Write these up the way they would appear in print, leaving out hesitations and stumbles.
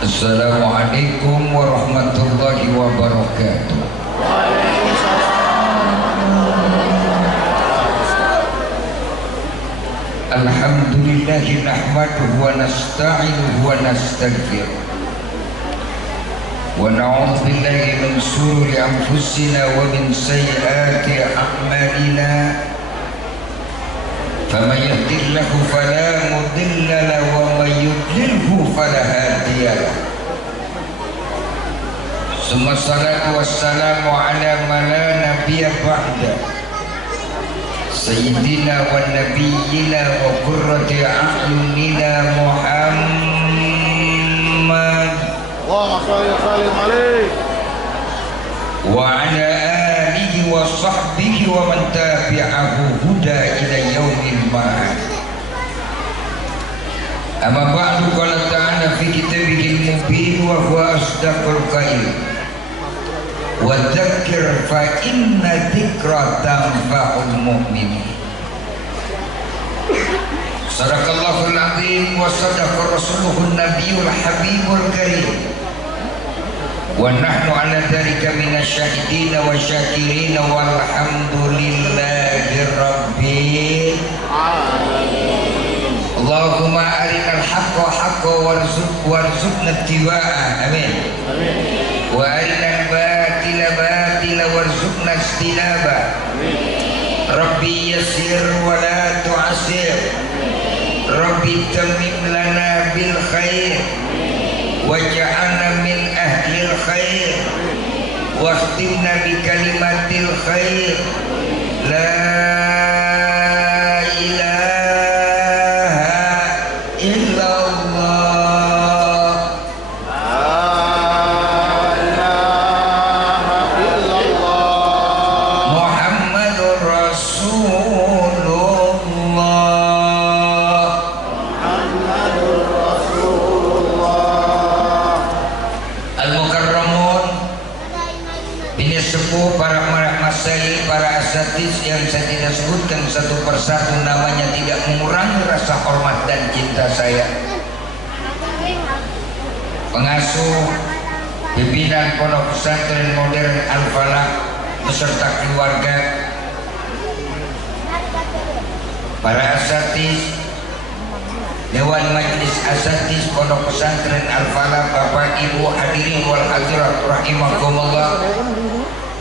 Assalamualaikum warahmatullahi wabarakatuh. Alhamdulillahi nahmaduhu wa nasta'inuhu wa nastaghfiruh wa na'udzu billahi min shururi anfusina wa min sayyiati a'malina. Faman yahdihillahu fala mudilla lahu wa man yudlilhu fala hadiya lahu. Summa salatu wassalamu ala man la nabiyya ba'da sayyidina wa nabiyyina wa qurrati a'yunina Muhammad Allahumma shalli alaihi wa ala alihi wa sahbihi wa man tabi'ahu huda ila yaumil ma'ad. Amma ba'du, qala ta'ala fi kitabihil mubin wa huwa asdaqul qail wa dzakir fa inna dzikra tanfa'ul mu'minin. Sadaqallahul azim wa sadaqa rasuluhun nabiyul habibul karim wa nahnu ala dzalika minasyahidin wa syakirin walhamdulillahi rabbil alamin. Allahumma arinal haqqa haqqan warzuqna ittiba'ah. Amin. Wa arinal batila batila warzuqna ijtinabah. Rabbi yassir wa la tu'assir. Rabbi tammim lana bil khair waj'alna min ahlil khair wakhtimna bi kalimatil khair la ilaha illallah Muhammadur Rasulullah. Sepuh, para masyayikh, para asatidz yang saya tidak sebutkan satu persatu namanya tidak mengurangi rasa hormat dan cinta saya. Pengasuh pimpinan Pondok Pesantren Modern Al-Falah beserta keluarga, para asatidz, Dewan Majelis Asatidz Pondok Pesantren Al-Falah, Bapak Ibu hadirin wal hadirat rahimakumullah,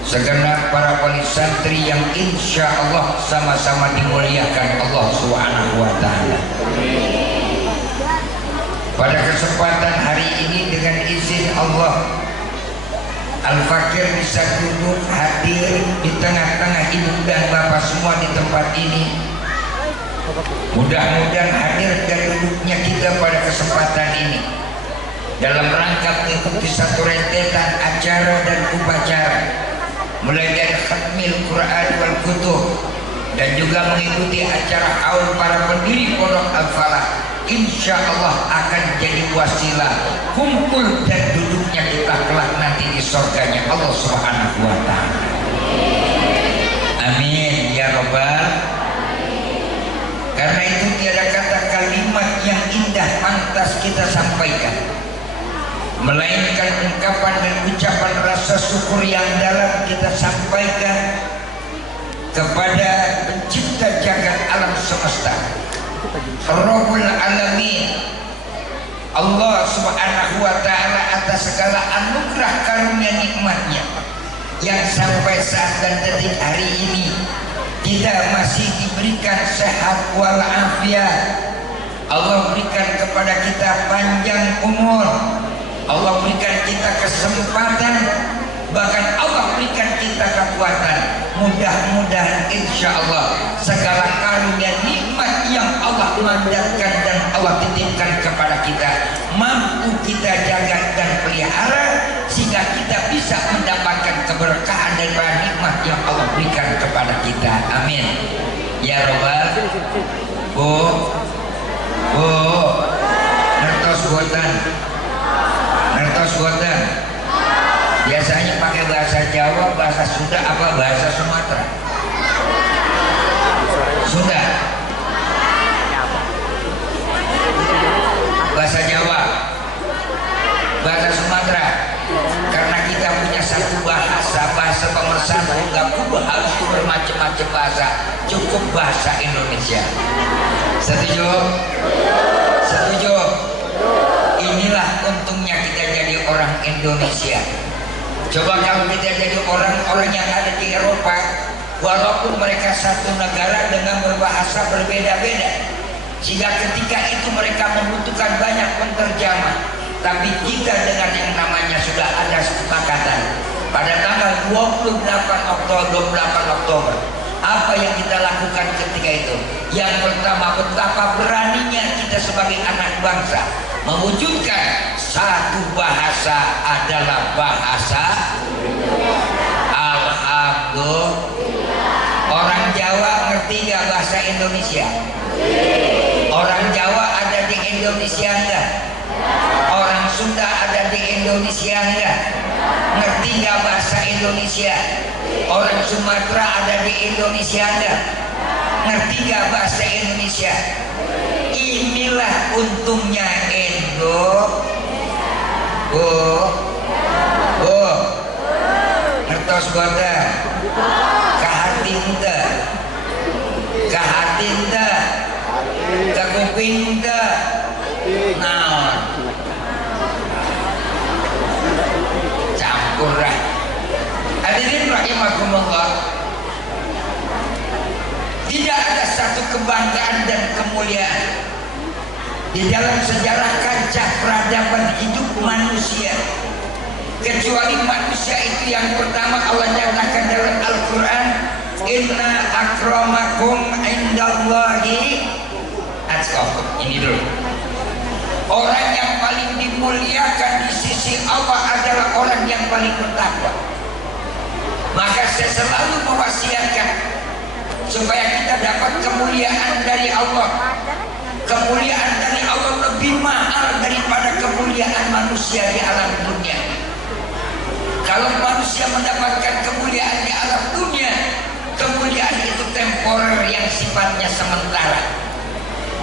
segenap para wali santri yang insya Allah sama-sama dimuliakan Allah Subhanahu wa Ta'ala. Pada kesempatan hari ini dengan izin Allah, Al-Fakir bisa duduk hadir di tengah-tengah ibu dan bapak semua di tempat ini. Mudah-mudahan hadir dan duduknya kita pada kesempatan ini dalam rangka mengikuti satu rentetan acara dan upacara, mulai dari khatmil Quran wal kutub dan juga mengikuti acara haul para pendiri Pondok Al-Falah. Insya Allah akan jadi wasilah kumpul dan duduknya kita kelak nanti di surganya Allah Subhanahu wa Ta'ala. Amin ya Rabbal. Karena itu tiada kata kalimat yang indah pantas kita sampaikan, melainkan ungkapan dan ucapan rasa syukur yang dalam kita sampaikan kepada pencipta jagat alam semesta, Rabbul Alamin, Allah Subhanahu wa Ta'ala, atas segala anugerah karunia nikmatnya yang sampai saat dan detik hari ini kita masih diberikan sehat walafiat. Allah berikan kepada kita panjang umur, Allah berikan kita kesempatan, bahkan Allah berikan kita kekuatan. Mudah-mudahan insya Allah segala karunia nikmat yang Allah mandatkan dan Allah titipkan kepada kita mampu kita jaga dan pelihara, sehingga kita bisa mendapatkan keberkahan daripada nikmat yang Allah berikan kepada kita. Amin ya Rabbal. Bu, ngertos buatan, ngertos buatan. Biasanya pakai bahasa Jawa, bahasa Sunda, apa bahasa Sumatera? Sunda. Bahasa Jawa. harus bermacam-macam bahasa, cukup bahasa Indonesia. Setuju? Setuju? Inilah untungnya kita jadi orang Indonesia. Coba kalau kita jadi orang-orang yang ada di Eropa, walaupun mereka satu negara dengan berbahasa berbeda-beda, sehingga ketika itu mereka membutuhkan banyak penterjemah, tapi kita dengan yang namanya sudah ada kesepakatan pada tanggal 28 Oktober. Apa yang kita lakukan ketika itu? Yang pertama, betapa beraninya kita sebagai anak bangsa mewujudkan satu bahasa adalah bahasa Alhamdulillah. Orang Jawa ngerti nggak bahasa Indonesia? Orang Jawa ada di Indonesia enggak? Orang Sunda ada di Indonesia enggak? Ngerti nggak bahasa Indonesia? Orang Sumatera ada di Indonesia enggak? Ngerti nggak bahasa Indonesia? Inilah untungnya Indo. Ngertos boten? Kahati ente, kahati ente, kakuping ente, naon? Campur lah. Hadirin rahimakumullah. Tidak ada satu kebanggaan dan kemuliaan di dalam sejarah kancah peradaban hidup manusia kecuali manusia itu yang pertama Allah nyatakan dalam Al-Quran, inna akramakum indallahi atqakum. Ini dulu, orang yang paling dimuliakan di sisi Allah adalah orang yang paling bertakwa. Maka saya selalu mewasiatkan supaya kita dapat kemuliaan dari Allah. Kemuliaan dari Allah lebih mahal daripada kemuliaan manusia di alam dunia. Kalau manusia mendapatkan kemuliaan di alam dunia, kemuliaan itu temporer yang sifatnya sementara.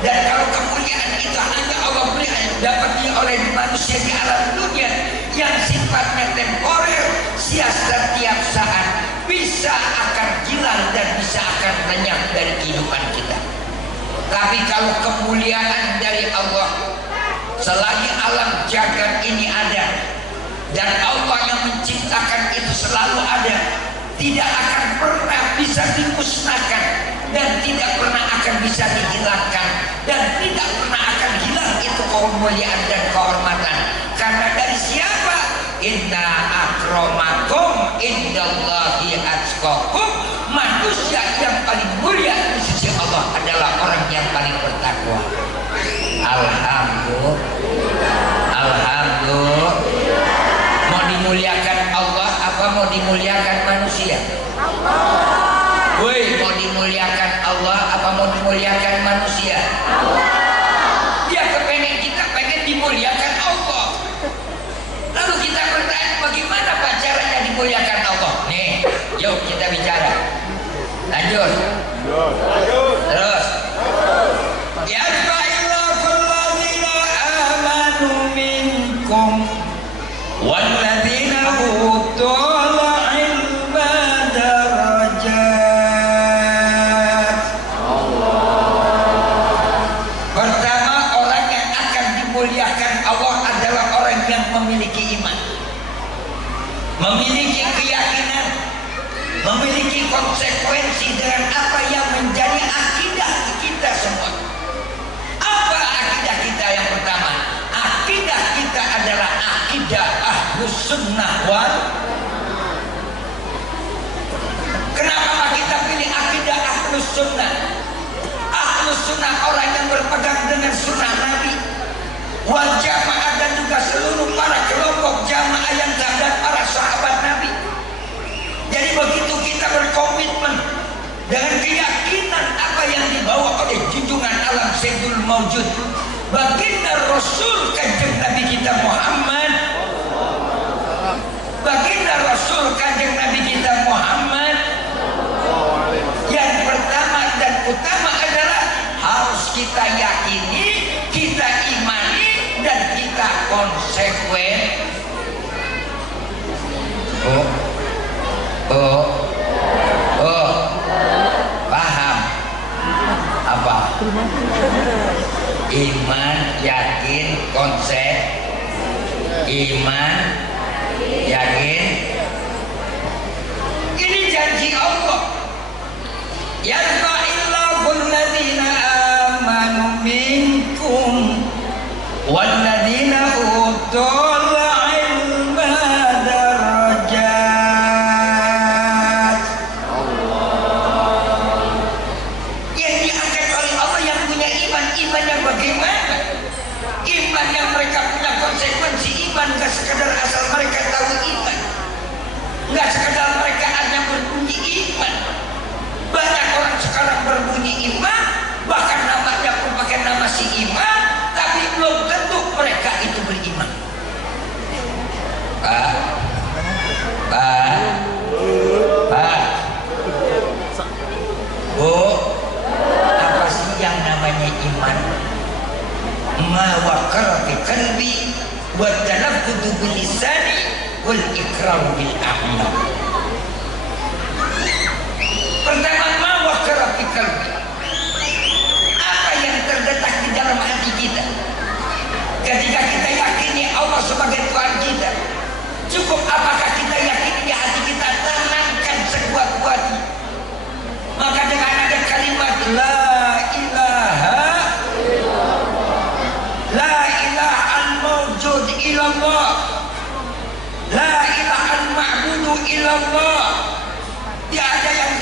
Dan kalau kemuliaan itu hanya Allah berikan dapat oleh manusia di alam dunia yang sifatnya temporer, setiap saat bisa akan hilang dan bisa akan lenyap dari kehidupan kita. Tapi kalau kemuliaan dari Allah, selagi alam jagat ini ada dan Allah yang menciptakan itu selalu ada, tidak akan pernah bisa dimusnahkan dan tidak pernah akan bisa dihilangkan dan tidak pernah akan hilang itu kemuliaan dan kehormatan. Karena dari siapa? Inna akramakum indallahi atqakum. Manusia yang paling mulia di sisi Allah adalah orang yang paling bertakwa. Alhamdulillah. Alhamdulillah. Mau dimuliakan Allah apa mau dimuliakan manusia? Allah. Woi, mau dimuliakan Allah apa mau dimuliakan manusia? Allah. Dia kepengen, kita pengen dimuliakan Allah. Lalu kita bertanya, bagaimana Pak caranya dimuliakan Allah? Nih, yuk kita bicara. Lanjut. Terus. Ya Allahul ladzina amanu minkum walladzina utul ilma darajat. Pertama, orang yang akan dimuliakan Allah adalah orang yang memiliki iman, memiliki keyakinan, memiliki konsekuensi dengan apa yang menjadi akidah kita semua. Apa akidah kita yang pertama? Akidah kita adalah akidah Ahlus Sunnah wal. Kenapa kita pilih akidah Ahlus Sunnah? Ahlus Sunnah orang yang berpegang dengan sunnah Nabi wal jamaah dan juga seluruh para kelompok jamaah yang terhadap para sahabat Nabi. Jadi begitu kita berkomitmen dengan keyakinan apa yang dibawa oleh junjungan alam Sayyidul Mawjud, baginda Rasul kanjeng Nabi kita Muhammad, baginda Rasul kanjeng Nabi kita Muhammad, yang pertama dan utama adalah harus kita yakini, kita imani, dan kita konsekuen. Iman, yakin, konsep. Iman, yakin. Ini janji Allah. Yarfa'illahu alladhina amanu minkum walladhina utul ilma darajat. Yang diangkat oleh Allah yang punya iman. Iman yang bagaimana? Iman yang mereka punya konsekuensi. Iman gak sekedar asal mereka tahu iman, gak sekedar mereka hanya berbunyi iman. Banyak orang sekarang berbunyi iman, bahkan namanya pun pakai nama si iman, tapi belum tentu mereka itu beriman. Bu, apa sih yang namanya iman? Ma waqara fi qalbi wa tanaffudu bil lisani wal iqrar bil a'mal. Pertama, ma waqara fi qalbi. Apa yang terdetak di dalam hati kita? Ketika kita yakini Allah sebagai Tuhan kita, cukup apakah kita yakini di hati kita? Tanamkan sekuat-kuatnya. Maka dengan ada kalimat la ilaha al-mawjud ilallah, la ilaha al-ma'budu ilallah, tiada yang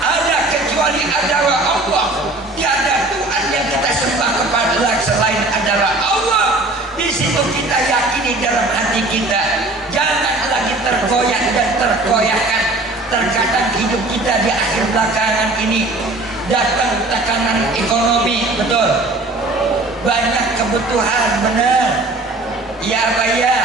ada kecuali adalah Allah, tiada Tuhan yang kita sembah kepada selain adalah Allah. Di situ kita yakini dalam hati kita, jangan lagi tergoyah dan tergoyahkan. Terkadang hidup kita di akhir belakangan ini datang tekanan ekonomi, betul, banyak kebutuhan, benar ya apa ya,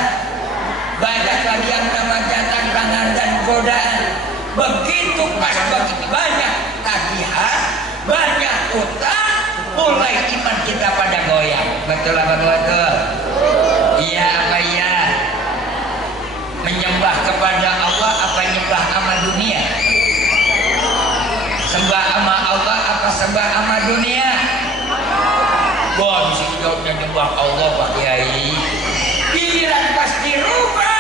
banyak lagi yang namanya tantangan dan godaan. Begitu pas begitu banyak tagihan, banyak utang, mulai iman kita pada goyang. Betul apa betul? Iya apa ya? Menyembah kepada Allah apa nyembah sama dunia? Sembah sama Allah apa sembah sama dunia? Wah, di sini jawabnya nyembah Allah Pak Kiai. Giliran pas di rumah,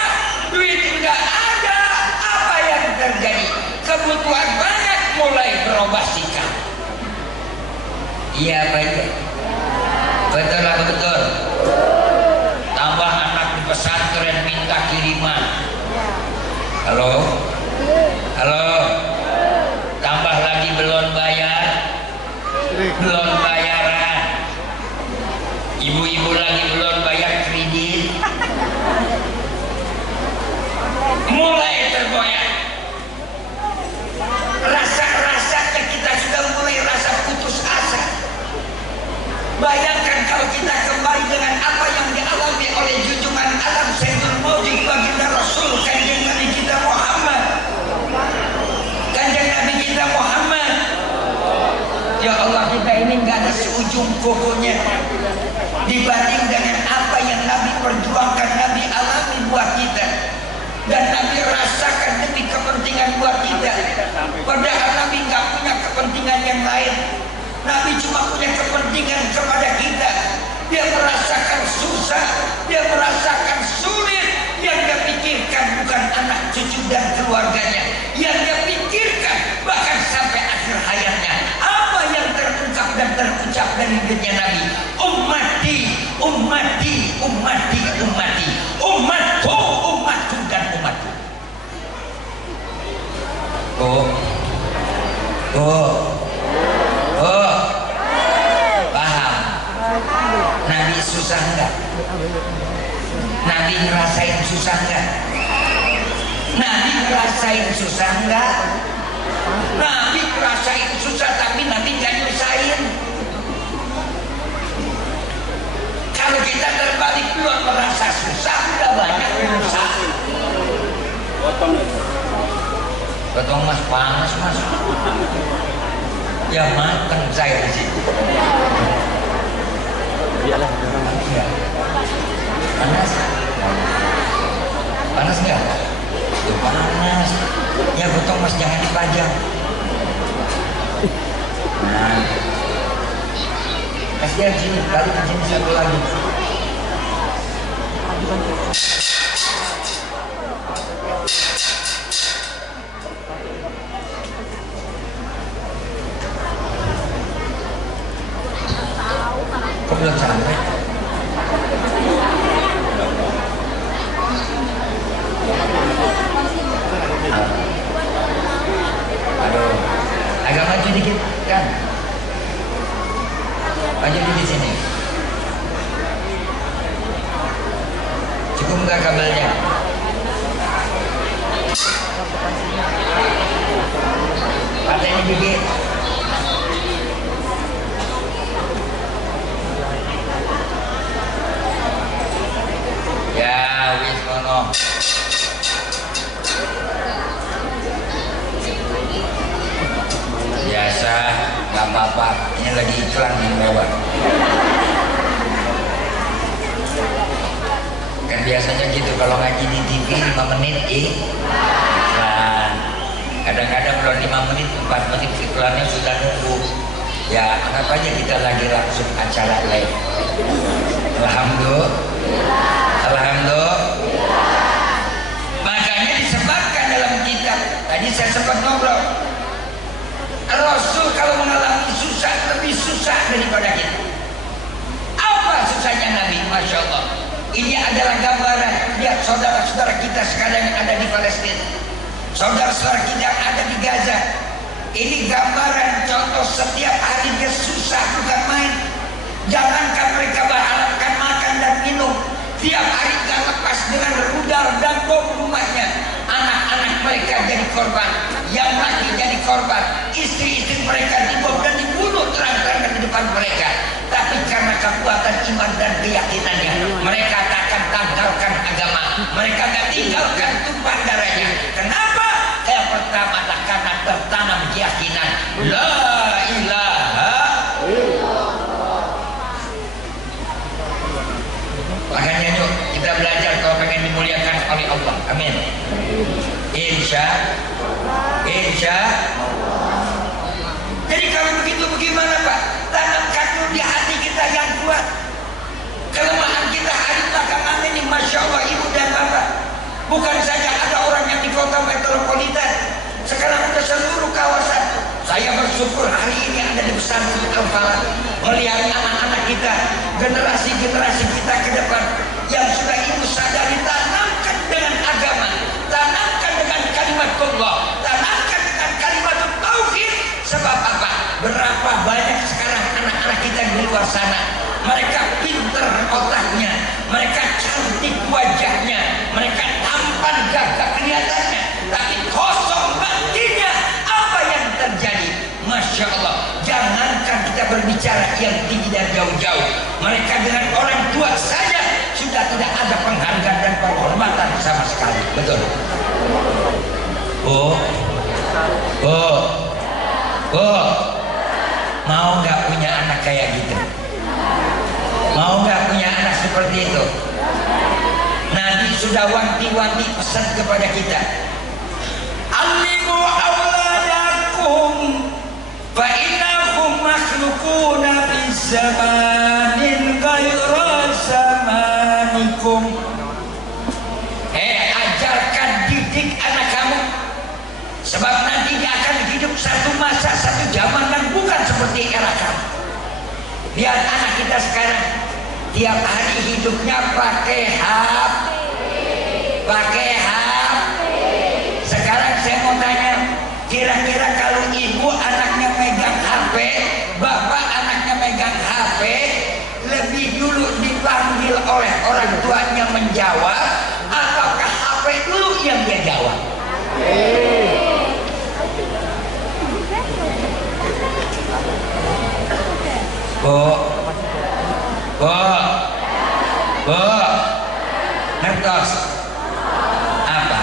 duit tidak ada, apa yang terjadi? Kebutuhan banyak, mulai berubah sikap. Iya Pak ya? Betul apa betul? Tambah anak di pesantren minta kiriman. Halo? Halo? Tambah lagi belum bayar, belum bayaran. Ibu-ibu lagi belum bayar kredit. Mulai tergoyah. Rasa-rasanya kita sudah mulai rasa putus asa. Bayangkan kalau kita kembali dengan apa yang dialami oleh junjungan alam Sayyidul Mawjud baginda Rasul kanjeng Nabi kita Muhammad. Kanjeng Nabi kita Muhammad. Ya Allah, kita ini nggak ada seujung kukunya dibanding dengan apa yang Nabi perjuangkan, Nabi alami buat kita, dan Nabi rasakan demi kepentingan buat kita. Padahal Nabi nggak punya kepentingan yang lain. Nabi cuma punya kepentingan kepada kita. Dia merasakan susah, dia merasakan sulit. Yang dia pikirkan bukan anak cucu dan keluarganya. Yang dia pikirkan bahkan sampai akhir hayatnya, apa yang terungkap dan terucap dari hidupnya Nabi? Ummati, ummati, ummati, ummati, ummatku, ummatku dan umatku. Oh, paham? Nabi susah enggak? Nabi ngerasain susah enggak? Nabi ngerasain susah enggak? Nabi ngerasain susah tapi Nabi nggak nyusahin. Kalau kita terbalik belum merasa susah, udah banyak susah. Potong mas, panas mas. Ya matang saya di situ. Iyalah. Ya. Panas. Panas nggak? Ya panas. Ya potong mas, jangan dipajang. Nah. Kasihan sini, tarik ke sini satu lagi. Kok belum sampai? Aduh, agak maju dikit kan? Maju di sini. Cukup nggak kabelnya? Patah ini dikit. Ya, wis ngono. Biasa, nggak apa-apa. Ini lagi iklan yang lewat. Kan biasanya gitu kalau ngaji di TV 5 menit iklan. Kadang-kadang belum 5 menit, 4 menit iklannya sudah nunggu. Ya, anggap aja kita lagi langsung acara live. Alhamdulillah. Alhamdulillah. Makanya disebutkan dalam kitab. Tadi saya sempat ngobrol. Rasul kalau mengalami susah lebih susah daripada kita. Apa susahnya Nabi? Masya Allah. Ini adalah gambaran. Lihat saudara-saudara kita sekarang yang ada di Palestina, saudara-saudara kita yang ada di Gaza. Ini gambaran contoh setiap hari dia susah bukan main. Jangankan mereka berharapkan makan dan minum, tiap hari gak lepas dengan rudal dan bom rumahnya. Anak-anak mereka jadi korban, yang laki jadi korban, istri-istri mereka dibom dan dibunuh terang-terangan di depan mereka. Tapi karena kekuatan iman dan keyakinannya, mereka tak akan tinggalkan agama, mereka tak tinggalkan tumpah darahnya. Kenapa? Yang pertama adalah karena tertanam keyakinan La ilaha. Makanya yuk kita belajar kalau pengen dimuliakan oleh Allah. Amin. Insya. Jadi kalau begitu bagaimana Pak? Tanamkan dulu di hati kita yang kuat. Kelemahan kita hari belakangan ini, Masya Allah Ibu dan Bapak. Bukan saja ada orang yang di kota metropolitan, sekarang sudah seluruh kawasan. Saya bersyukur hari ini ada di pesantren Al-Falah, melihat anak-anak kita, generasi-generasi kita ke depan yang sudah Ibu sadari, tanamkan dengan agama, tanamkan dengan kalimat Allah, tanamkan dengan kalimat tauhid. Sebab apa? Berapa banyak sekarang anak-anak kita di luar sana, mereka pinter otaknya, mereka cantik wajahnya, mereka tampan gagah kelihatannya, tapi kosong batinnya. Apa yang terjadi? Masya Allah, jangankan kita berbicara yang tinggi dan jauh-jauh, mereka dengan orang tua saja sudah tidak ada penghargaan dan penghormatan sama sekali. Betul? Mau nggak punya anak kayak gitu? Mau nggak punya anak seperti itu? Nabi sudah wanti-wanti pesan kepada kita, alimu awladakum fa innahum makhluquna fi zamanin ghayra zamanikum. Ajarkan, didik anak kamu, sebab nanti dia akan hidup satu masa, satu zaman yang bukan seperti era kamu. Lihat anak kita sekarang, tiap hari hidupnya pakai HP. Sekarang saya mau tanya, kira-kira kalau ibu anaknya megang HP, bapak anaknya megang HP, lebih dulu dipanggil oleh orang tuanya menjawab, ataukah HP dulu yang dia jawab? Ngertos apa?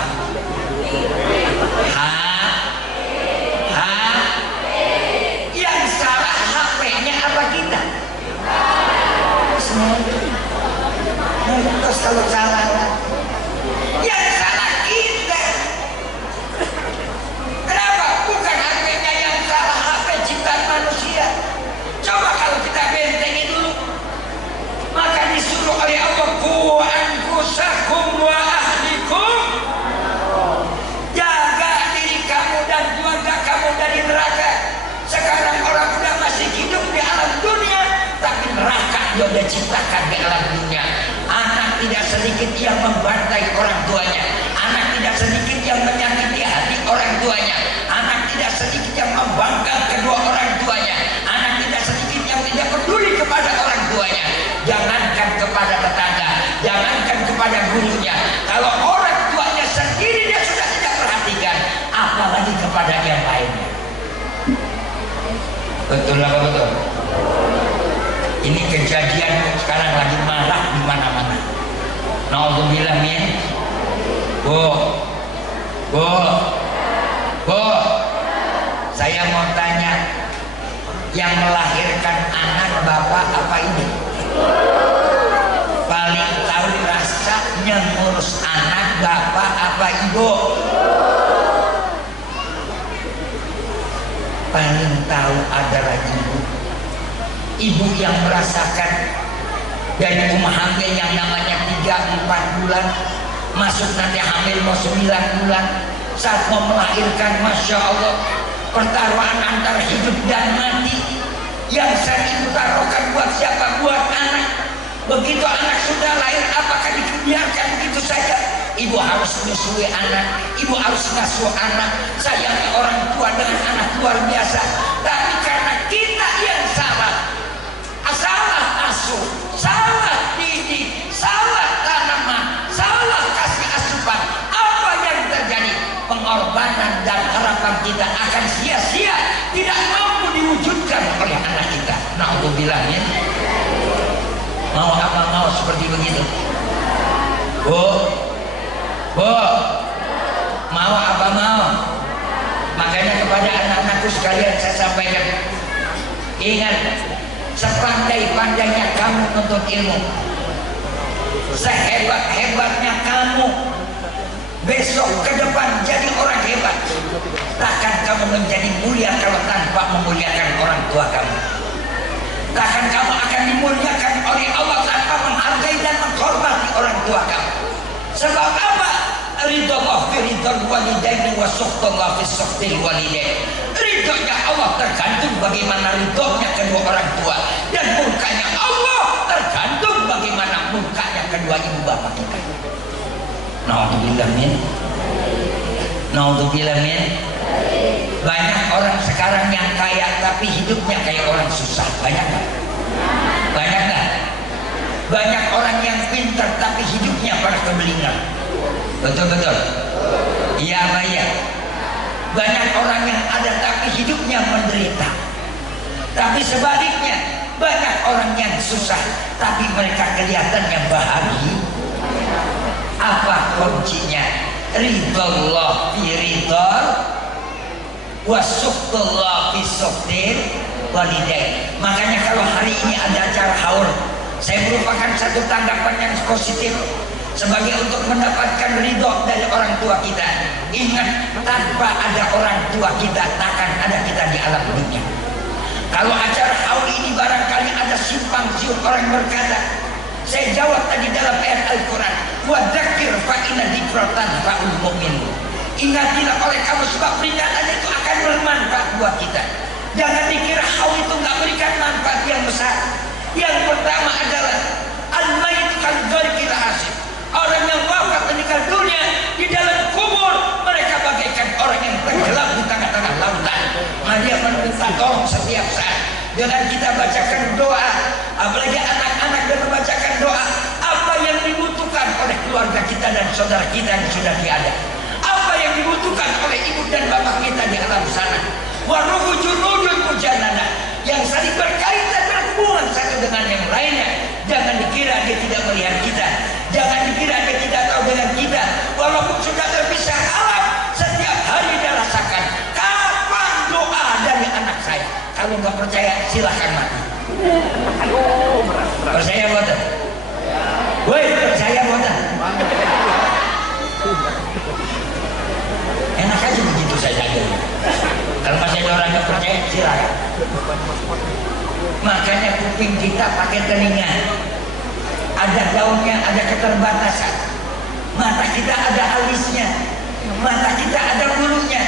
Yang salah HP-nya apa kita? Ngertos kalau salah. Yang salah kita. Kenapa? Bukan HP-nya yang salah, HP ciptaan manusia. Coba kalau kita benteng itu sedikit yang membantai orang tuanya. Anak tidak sedikit yang menyakiti hati orang tuanya. Anak tidak sedikit yang membangkang kedua orang tuanya. Anak tidak sedikit yang tidak peduli kepada orang tuanya. Jangankan kepada tetangga, jangankan kepada gurunya. Kalau orang tuanya sendiri dia sudah tidak perhatikan, apalagi kepada yang lainnya. Betul apa betul? Ini kejadian sekarang lagi marak di mana-mana. Naudzubillah min. Bu, saya mau tanya, yang melahirkan anak bapak apa ini? Paling tahu rasanya ngurus anak bapak apa ibu? Paling tahu adalah ibu. Ibu yang merasakan dari hamil yang namanya 3-4 bulan, masuk nanti hamil mau 9 bulan, saat mau melahirkan, Masya Allah, pertaruhan antara hidup dan mati yang saya ibu taruhkan buat siapa? Buat anak. Begitu anak sudah lahir, apakah dibiarkan begitu saja? Ibu harus menyusui anak, ibu harus ngasuh anak, sayangnya orang tua dengan anak luar biasa. Tapi karena kita yang salah asuh, salah didik, salah tanaman, salah kasih asupan, apa yang terjadi? Pengorbanan dan harapan kita akan sia-sia, tidak mampu diwujudkan oleh anak kita. Naudzubillah min. Mau apa mau seperti begitu? Bu, mau apa mau? Makanya kepada anak-anakku sekalian saya sampaikan, ingat, sepandai-pandainya kamu menuntut ilmu, sehebat-hebatnya kamu besok ke depan jadi orang hebat, takkan kamu menjadi mulia kalau tanpa memuliakan orang tua kamu. Takkan kamu akan dimuliakan oleh Allah tanpa menghargai dan menghormati orang tua kamu. Sebab apa? Ridallah fi ridal walidaini wa sukhtullah fi sukhtil walidain. Ridhonya Allah tergantung bagaimana ridhonya kedua orang tua, dan murkanya Allah tergantung bagaimana murkanya kedua ibu bapak kita. Naudzubillah min. Naudzubillah min. Banyak orang sekarang yang kaya tapi hidupnya kayak orang susah. Banyak nggak? Banyak nggak? Banyak orang yang pintar tapi hidupnya pada kebelingan. Betul-betul. Iya apa iya? Banyak orang yang ada tapi hidupnya menderita. Tapi sebaliknya, banyak orang yang susah tapi mereka kelihatannya bahagia. Apa kuncinya? Ridallah fi ridal wa sukhtullah fi sukhtil walidain. Makanya kalau hari ini ada acara haul, saya merupakan satu tanggapan yang positif sebagai untuk mendapatkan ridho dari orang tua kita. Ingat, tanpa ada orang tua kita takkan ada kita di alam dunia. Kalau acara haul ini barangkali ada simpang siur orang berkata, saya jawab tadi dalam ayat Al-Quran, wa dzakir fa inna dzikra tanfa'ul mu'min. Ingatilah oleh kamu sebab peringatan itu akan bermanfaat buat kita. Jangan dikira haul itu nggak berikan manfaat yang besar. Yang pertama adalah al-mayit kal-gharqil hasib. Orang yang wafat meninggal dunia di dalam kubur, mereka bagaikan orang yang tenggelam di tengah-tengah lautan. Dia meminta tolong setiap saat. Dengan kita bacakan doa, apalagi anak-anak dan membacakan doa, apa yang dibutuhkan oleh keluarga kita dan saudara kita yang sudah tiada, apa yang dibutuhkan oleh ibu dan bapak kita di alam sana. Waruhu junudun mujannada, yang saling berkaitan berhubungan satu dengan yang lainnya. Jangan dikira dia tidak melihat kita, jangan dikira dia tidak tahu dengan kita. Walaupun sudah terpisah alam, setiap hari dia rasakan. Kapan doa dari anak saya? Kalau nggak percaya silahkan mati. Percaya boten? Woi, percaya boten? Enak aja begitu saja. Kalau masih ada orang yang percaya silakan. Makanya kuping kita pakai telinga, ada daunnya, ada keterbatasan. Mata kita ada alisnya, mata kita ada bulunya.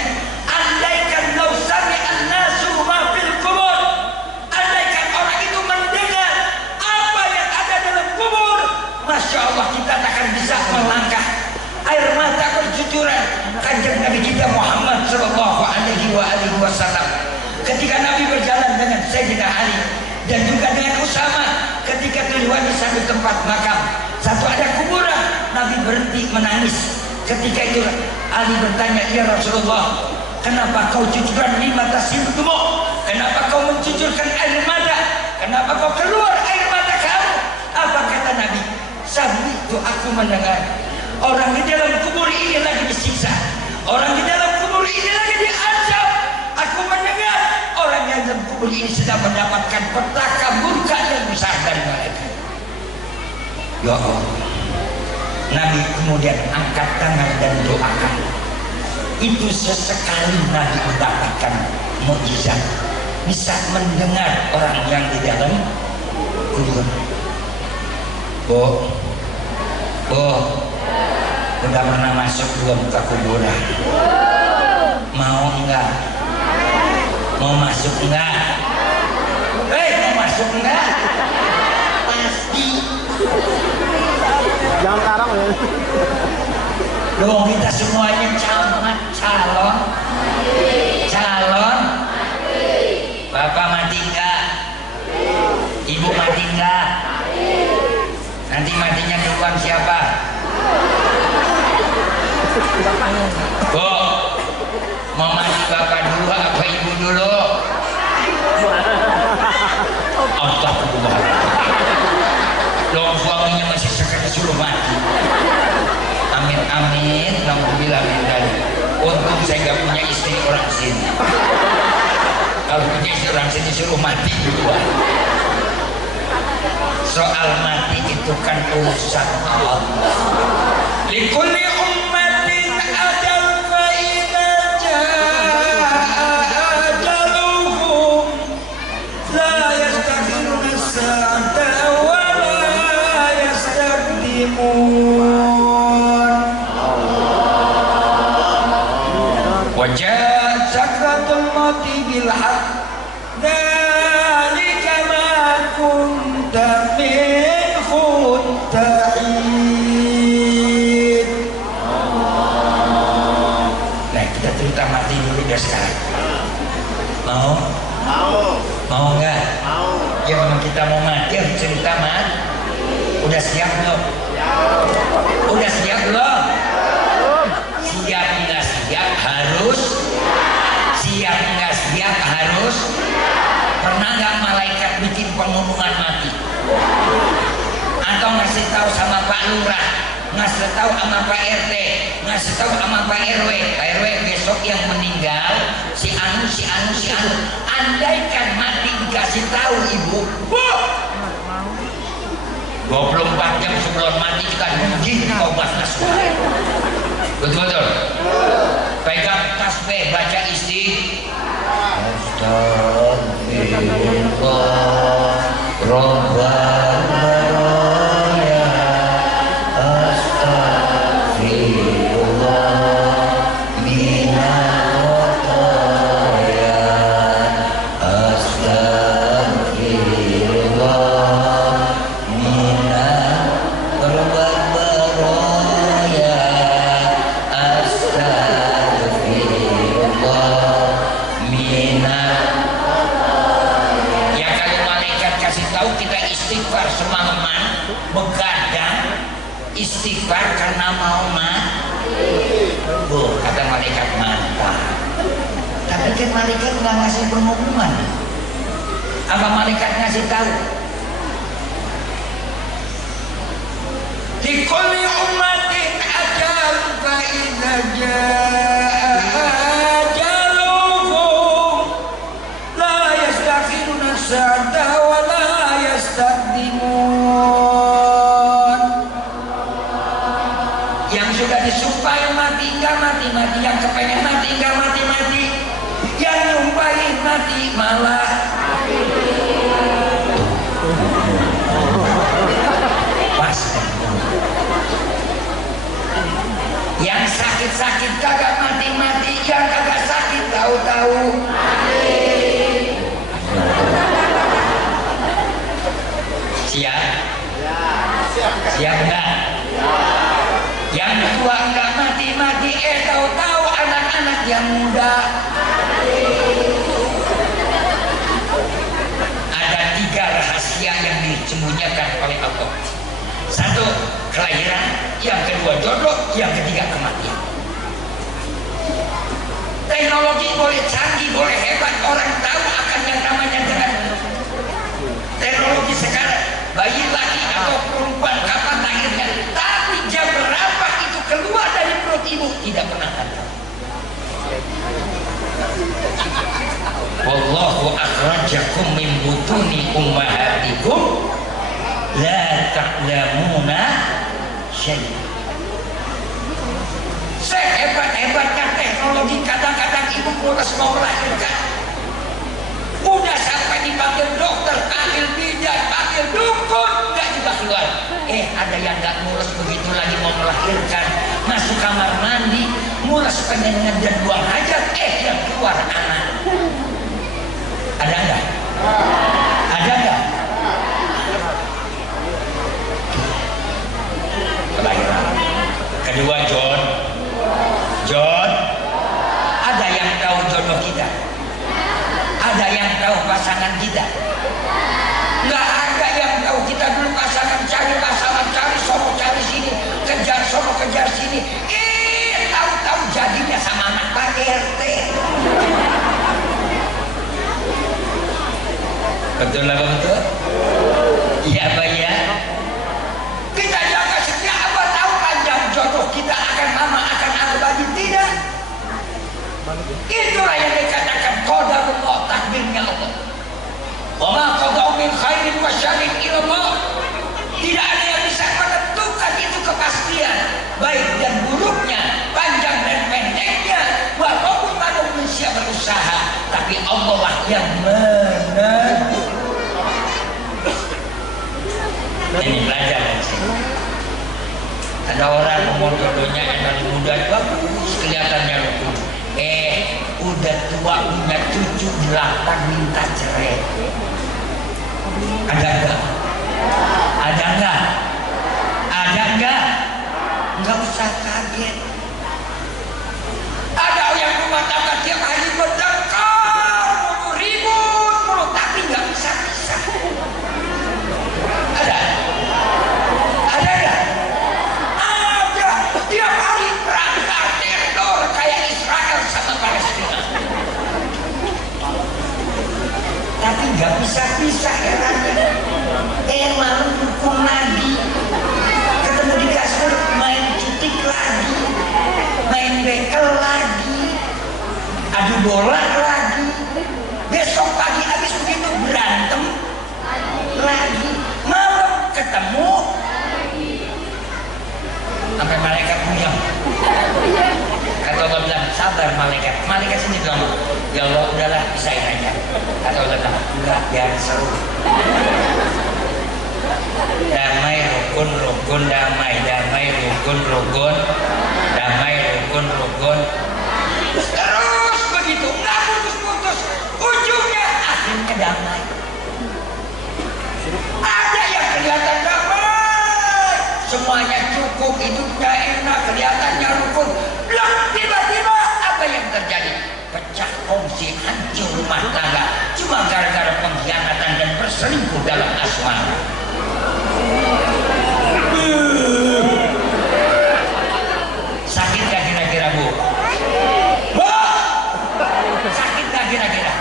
Andaikan lau sami'an nasu ma fil kubur, andaikan orang itu mendengar apa yang ada dalam kubur, Masya insya Allah kita takkan bisa melangkah air mata bercucuran kanjeng Nabi kita Muhammad Sallallahu Alaihi Wasallam ketika Nabi berjalan dengan Sayyidina Ali dan juga dengan Usama ketika keluar di satu tempat makam. Satu ada kuburan, Nabi berhenti menangis. Ketika itu Ali bertanya, ya Rasulullah, kenapa kau cucurkan lima tasimtumu? Kenapa kau mencucurkan air mata? Kenapa kau keluar air mata kamu? Apa kata Nabi? Sabi itu aku mendengar orang di dalam kubur ini lagi disiksa, orang di dalam kubur ini lagi diazab. Aku mendengar orang yang dalam kubur ini sedang mendapatkan petaka murka yang besar dari mereka. Ya Allah, Nabi kemudian angkat tangan dan doakan. Itu sesekali Nabi mendapatkan mukjizat, bisa mendengar orang yang di dalam kubur. Bu, udah pernah masuk belum ke kuburan? Mau enggak? Mau masuk enggak? Mau masuk enggak? Pasti. Jangan karang ya. Loh, kita semuanya calon. Bapak mati enggak? Ibu mati enggak? Nanti matinya duluan siapa? Bu, mau mati bapak dulu apa ibu dulu? Astagfirullah. Loh, suaminya masih sekedar suruh mati. Amin amin, alhamdulillah amin tadi. Untung saya gak punya istri orang sini. Kalau punya istri orang sini suruh mati duluan. Soal mati itu kan urusan Allah. Likulli ummatin ajal fa idza jaa ajaluhum la yastakhiruna sa'ata wa la yastaqdimun. Wajah sakratul mauti bil haqq dzalika ma kunta minhu ta'id. Nah, kita cerita mati dulu ya sekarang. Mau enggak? Ya memang kita mau mati, harus cerita mati. Udah siap belum? Udah siap belum? Siap enggak siap harus. Siap enggak siap harus. Pernah nggak malaikat bikin pengumuman mati? Atau ngasih tahu sama Pak Lurah, ngasih tahu sama Pak RT, ngasih tahu sama Pak RW, besok yang meninggal si anu. Andaikan mati dikasih tahu ibu, 24 jam sebelum mati kita diuji mau bahas betul. Pegang tasbih, baca Astagfirullah Rabbana ya Astagfirullah minal khotaya Astagfirullah minal baraya Astagfirullah minal. Ya kalau malaikat kasih tahu kita istighfar semalaman, begadang istighfar karena mau mati. Kata malaikat mantap. Tapi kan malaikat nggak ngasih pengumuman. Apa malaikat ngasih tahu? Likulli ummatin ajal fa idza jaa ajaluhum la yastakhiruna sa'ata wa la yastaqdimun. Yang sudah disumpahin mati enggak mati, yang kepengen mati enggak mati, yang nyumpahin mati malah pas. Yang sakit kagak mati, yang kagak sakit tahu-tahu siap enggak? Yang tua enggak mati-mati, tahu-tahu anak-anak yang muda. Ada 3 rahasia yang disembunyikan oleh Allah. 1, kelahiran, yang kedua jodoh, yang ketiga kematian. Teknologi boleh canggih, boleh hebat, orang tahu akan yang namanya dengan teknologi sekarang, bayi laki atau perempuan kapan lahirnya, tapi jam berapa itu keluar dari perut ibu tidak pernah tahu. Wallahu akhrajakum min butuni ummahatikum la ta'lamuna syai'an. Sehebat-hebatnya teknologi, kadang-kadang ibu mulus mau melahirkan, udah sampai dipanggil dokter, panggil bidan, panggil dukun, nggak juga keluar. Ada yang nggak mulus begitu lagi mau melahirkan, masuk kamar mandi, mulus pengen ngedan buang hajat, yang keluar anak. Ada nggak? Ada nggak? Kelahiran. Kedua, John, ada yang tahu jodoh kita? Ada yang tahu pasangan kita? Nggak ada yang tahu. Kita dulu pasangan cari, sono cari sini, kejar sono kejar sini. Tahu-tahu jadinya sama anak Pak RT. Betul apa betul? Iya Pak ya. Kita jaga setia apa tahu panjang jodoh kita akan lama, akan abadi, tidak. Itulah yang dikatakan qadarullah, takdirnya Allah. Wa ma qada'u min khairin wa syarrin ila Allah. Tidak ada yang bisa menentukan itu kepastian, baik dan buruknya, panjang dan pendeknya. Walaupun manusia berusaha, tapi Allah lah yang menentukan. Ini belajar dari sini. Ada orang umur jodohnya yang dari muda bagus, kelihatannya rukun. Udah tua, punya cucu 8 minta cerai. Ada enggak? Ada enggak? Ada enggak? Enggak usah kaget. Ada yang rumah tangga tiap hari bertengkar, ribut mulu, tapi nggak bisa. Ada? Ada enggak? Ada. Tiap hari perang teror kayak Israel sama Palestina. Tapi nggak bisa herannya. Malam dukung lagi, ketemu di kasur main cutik lagi, main bekel lagi, adu bola lagi, besok pagi habis begitu berantem lagi, malam ketemu sampai malaikat punya. Kata Allah bilang, sabar malaikat sini bilang, ya Allah udahlah pisahin aja. Kata Allah bilang, enggak, biar seru. Damai rukun damai rukun damai rukun terus begitu, nggak putus ujungnya akhirnya damai. Ada yang kelihatan damai, semuanya cukup, hidupnya enak, kelihatannya rukun, tiba-tiba apa yang terjadi? Pecah kongsi, hancur rumah tangga, cuma gara-gara pengkhianatan dan berselingkuh dalam asmara. Sakit gak kira-kira Bu? Sakit gak kira-kira?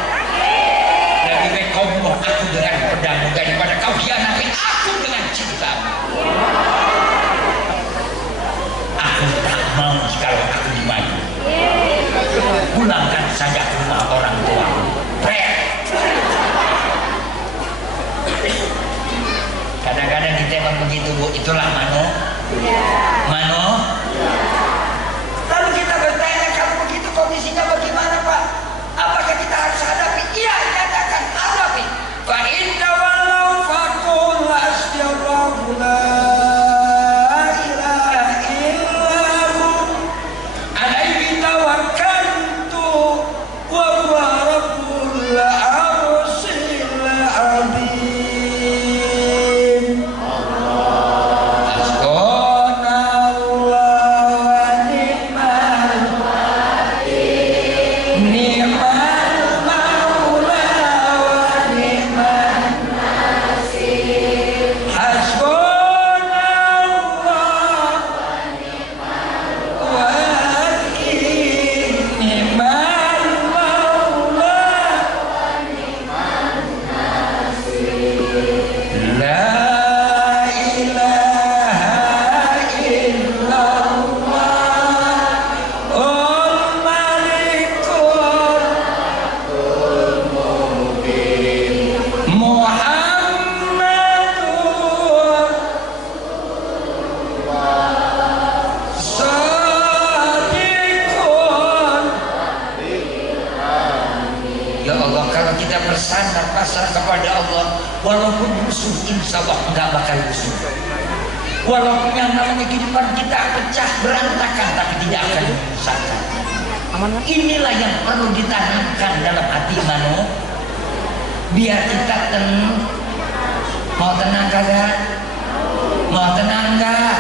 Lebih baik kau bunuh aku dengan pedangmu daripada kau hianati aku dengan cintamu. Aku tak mau kalau aku dimati. Pulangkan saja ke rumah orang tuamu. Kadang-kadang ditembak begitu Bu, itulah mano. Mano. Lalu kita bertanya, kalau begitu kondisinya bagaimana Pak? Apakah kita harus hadapi? Iya, katakan hadapi. Fa inna walau faqul asyallahu la ilaha illahu alaihi tawakkaltu wa huwa rabbul arsyil azim. Hasbuna walaupun musuh insya Allah nggak bakal musuh. Walaupun yang namanya kehidupan kita pecah berantakan, tapi tidak akan menyusahkan. Inilah yang perlu ditanamkan dalam hati mano, biar kita mau tenang kagak? Mau tenang gak?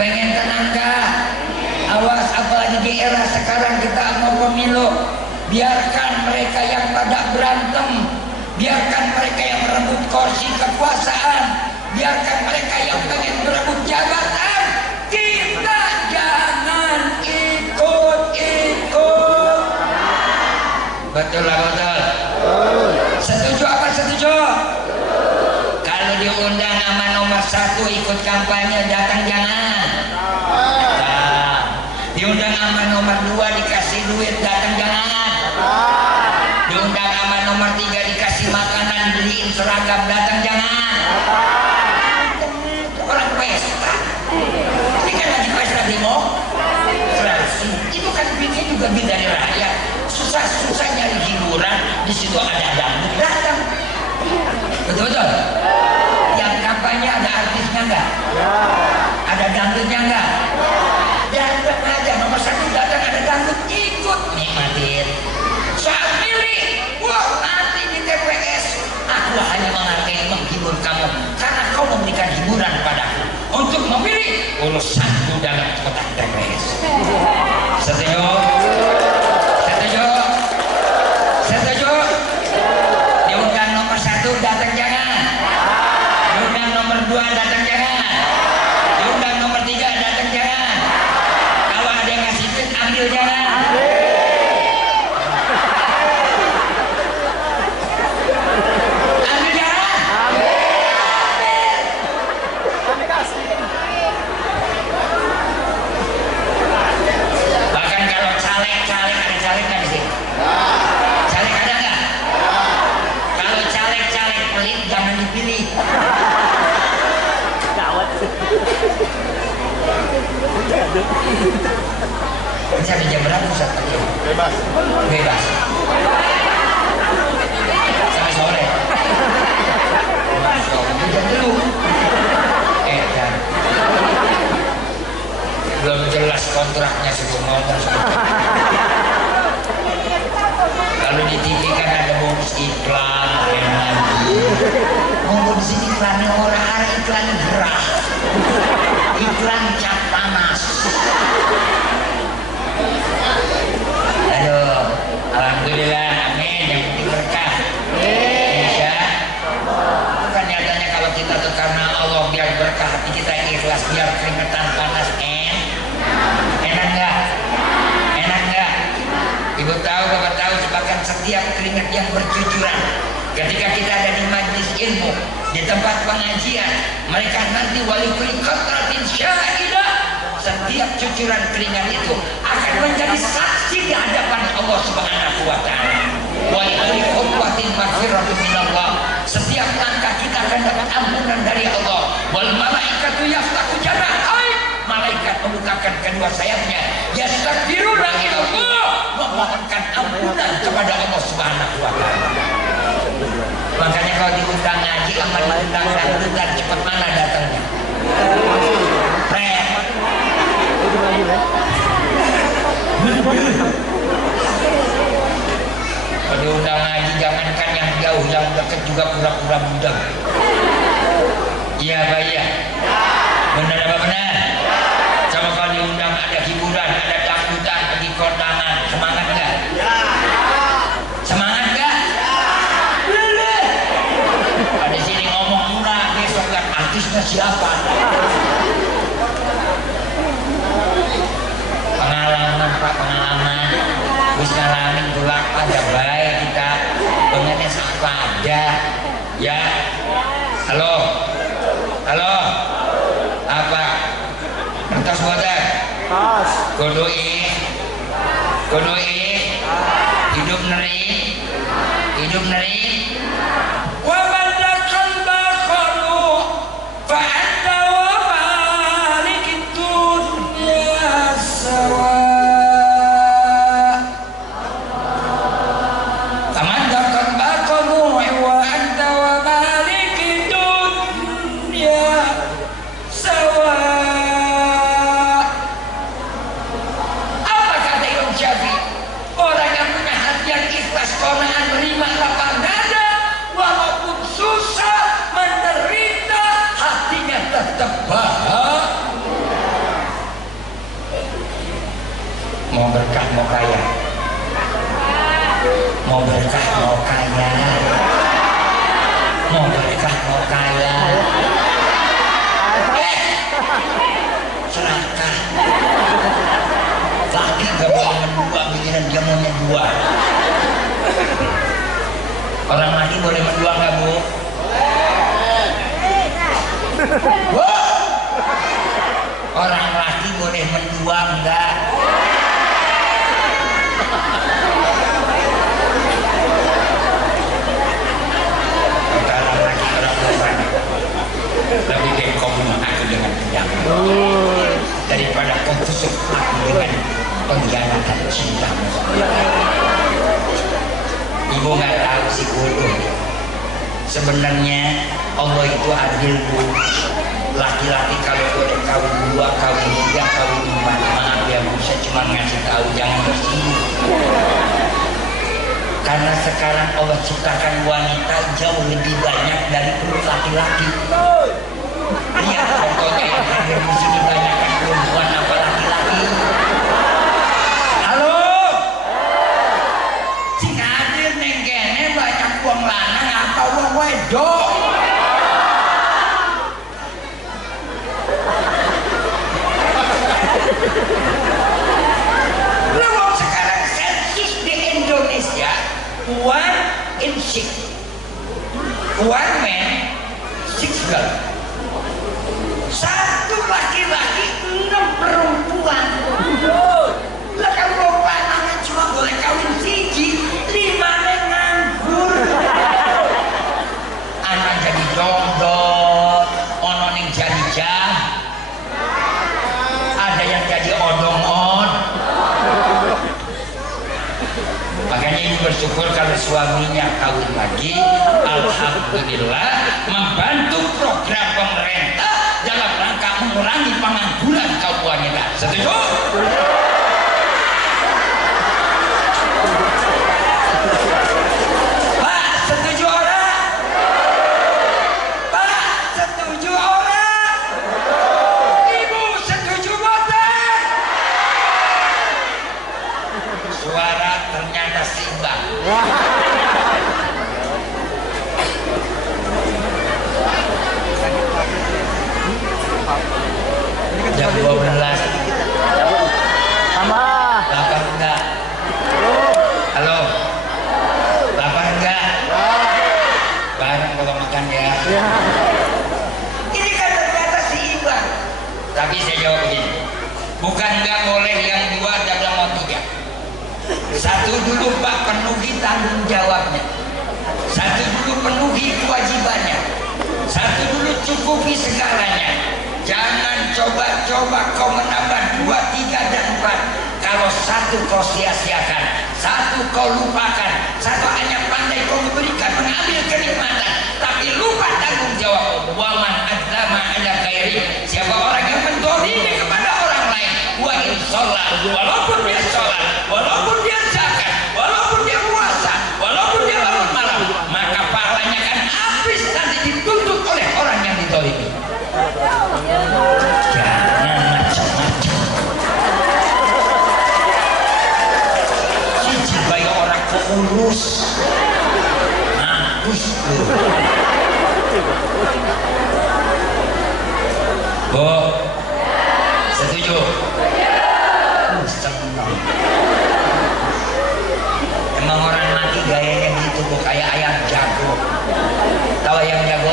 Pengen tenang gak? Awas, apalagi di era sekarang kita mau pemilu. Biarkan mereka yang pada berantem, biarkan mereka yang merebut kursi kekuasaan, biarkan mereka yang pengen berebut jabatan. Kita jangan ikut-ikut. Betul lah, betul. Setuju apa setuju? Kalau diundang sama nomor 1 ikut kampanye, datang jangan. Diundang sama nomor 2 dikasih duit, datang jangan. Diundang sama nomor 3 dikasih makanan, dibeliin seragam, datang jangan. Orang pesta. Ini kan lagi pesta demokrasi. Itu kan duitnya juga dari rakyat. Susah-susah nyari hiburan, di situ ada dangdut, datang. Betul-betul. Yang kampanye ada artisnya enggak? Ada dangdutnya enggak? Datang aja, nomor 1 datang, ada dangdut, ikut nikmatin. Soal milih, wah nanti di TPS aku hanya menghibur kamu karena kau memberikan hiburan padaku. Untuk memilih urusanku dalam kotak TPS. Setuju? Setuju? Setuju? Diundang nomor 1 datang jangan. Diundang nomor 2 datang jangan. Diundang nomor 3 datang jangan. Kalau ada yang ngasih duit ambil jangan. Ambil jangan. Bahkan kalau caleg ada caleg nggak di sini? Caleg ada nggak? Kalau caleg pelit jangan dipilih. Bisa di jam berapa Ustaz? Bebas. Bebas. Sampai sore. Hujan dulu. Dan belum jelas kontraknya sebelum ngomong. Kalau di TV kan ada bonus iklan, ngomong di sini iklannya orang, iklan gerah, iklan cat panas. Aduh, alhamdulillah, amin. Yang penting berkah. Insya bukan nyatanya kalau kita tuh karena Allah biar berkah, hati kita ikhlas, biar keringetan panas. Enak nggak? Enak nggak? Ibu tahu, bapak tahu, bahkan setiap keringat yang bercucuran ketika kita ada di majlis ilmu, di tempat pengajian, mereka nanti wali kulli qatratin syahidah, setiap cucuran keringat itu akan menjadi saksi di hadapan Allah Subhanahu wa taala. Wali kulli khutwatin maghfiratun minallah, setiap langkah kita akan dapat ampunan dari Allah. Wal malaikatu yaftahu janahay, malaikat membukakan kedua sayapnya, yastaghfiruna ilallah, memohonkan ampunan kepada Allah Subhanahu wa taala. Makanya kalau diundang ngaji sama diundang dangdutan, cepat mana datangnya? Kalau diundang ngaji jangankan yang jauh, yang dekat juga pura-pura muda. Iya Pak, iya. Benar apa benar? Coba kalau diundang ada hiburan, ada dangdutan, pergi kondangan, semangat nggak? Semangat nggak? Ada sini ngomong murah, besok kan artisnya siapa? Pengalaman Pak, pengalaman. Wis ngalamin tulak ada baik kita, pengennya apa ada, ya. Halo, halo, apa? Kertas buatan? Kodoi, hidup neri, hidup neri. Wabadakan bakhalu, fa'adda wa malikitun ya sawa. Tamadakan bakhalu, wa'adda wa mau kaya? Mau berkah mau kaya? Mau berkah mau kaya? Serakah. Laki gak boleh mendua, pikiran dia maunya dua. Orang laki boleh mendua gak bu? Bu? Orang laki boleh mendua enggak? Orang laki orang perempuan lebih baik kau bunuh aku dengan pedang daripada kau tusuk aku dengan pengkhianatan cintamu. Ibu nggak tahu si bodoh. Sebenarnya Allah itu adil bu. Laki-laki kalau boleh kawin 2, kawin 3, kawin 4, maaf ya bu, saya cuma ngasih tahu jangan tersinggung. Karena sekarang Allah ciptakan wanita jauh lebih banyak dari laki-laki. Lihat contohnya yang hadir di sini banyak kan perempuan apa laki-laki. Halo, sing hadir neng kene banyak uang lanang apa uang wedok. Lewat sekarang sensus di Indonesia 1 in 6 1 man 6 girl, 1 laki-laki 6 perempuan. Lah kalau panangan cuma boleh kawin 1, 5 nganggur. Anak jadi dongdol, ono ning jadi jah, ada yang jadi odong-on. Makanya ibu bersyukur kalau suaminya kawin lagi. Alhamdulillah membantu program pemerintah dalam rangka mengurangi pengangguran kaum wanita. Setuju? Pak, setuju orang? Pak, setuju orang? Ibu setuju boten? Suara ternyata seimbang. Jam 12 Sama. lapar enggak? Halo, lapar enggak? Bareng kalau makan ya. Ini kan ternyata seimbang. Tapi saya jawab begini, bukan nggak boleh yang 2 dan yang mau 3. 1 dulu Pak penuhi tanggung jawabnya, 1 dulu penuhi kewajibannya, 1 dulu cukupi segalanya. Jangan coba-coba kau menambah 2, 3 dan 4. Kalau 1 kau sia-siakan, 1 kau lupakan, 1 hanya pandai kau memberikan, mengambil kenikmatan, tapi lupa tanggung jawab. Waman adzlama ala ghairi, siapa orang yang mendolimi kepada orang lain, wa in sholat, walaupun dia sholat, walaupun dia zakat, walaupun dia puasa, walaupun dia bangun malam, maka pahalanya kan habis nanti dituntut oleh orang yang didolimi. Jangan macam-macam. Cici bayi orang keurus, mampus lu. Bu, setuju? Senang. Emang orang mati gayanya gitu bu, kayak ayam jago. Tahu ayam jago?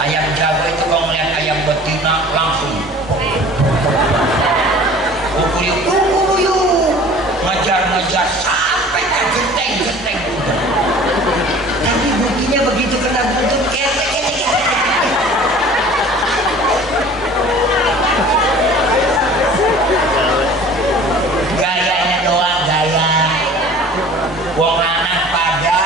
Ayam jago itu kalau melihat ayam betina langsung ukuyuk, ngejar-ngejar sampai ke genteng. Tapi buktinya begitu kena buntut gayanya doang gaya. Wong lanang pada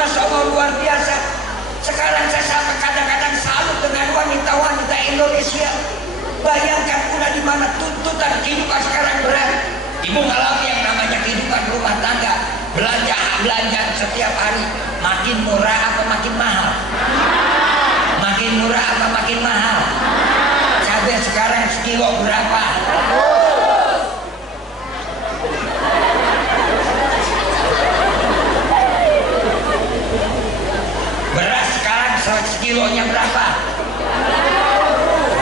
Masya Allah luar biasa. Sekarang saya sampai kadang-kadang salut dengan wanita-wanita Indonesia. Bayangkan udah di mana tuntutan kehidupan sekarang berat. Ibu ngalami yang namanya kehidupan rumah tangga, belanja setiap hari makin murah apa makin mahal? Makin murah apa makin mahal? Cabai sekarang sekilo berapa? Beras sekarang sekilonya berapa?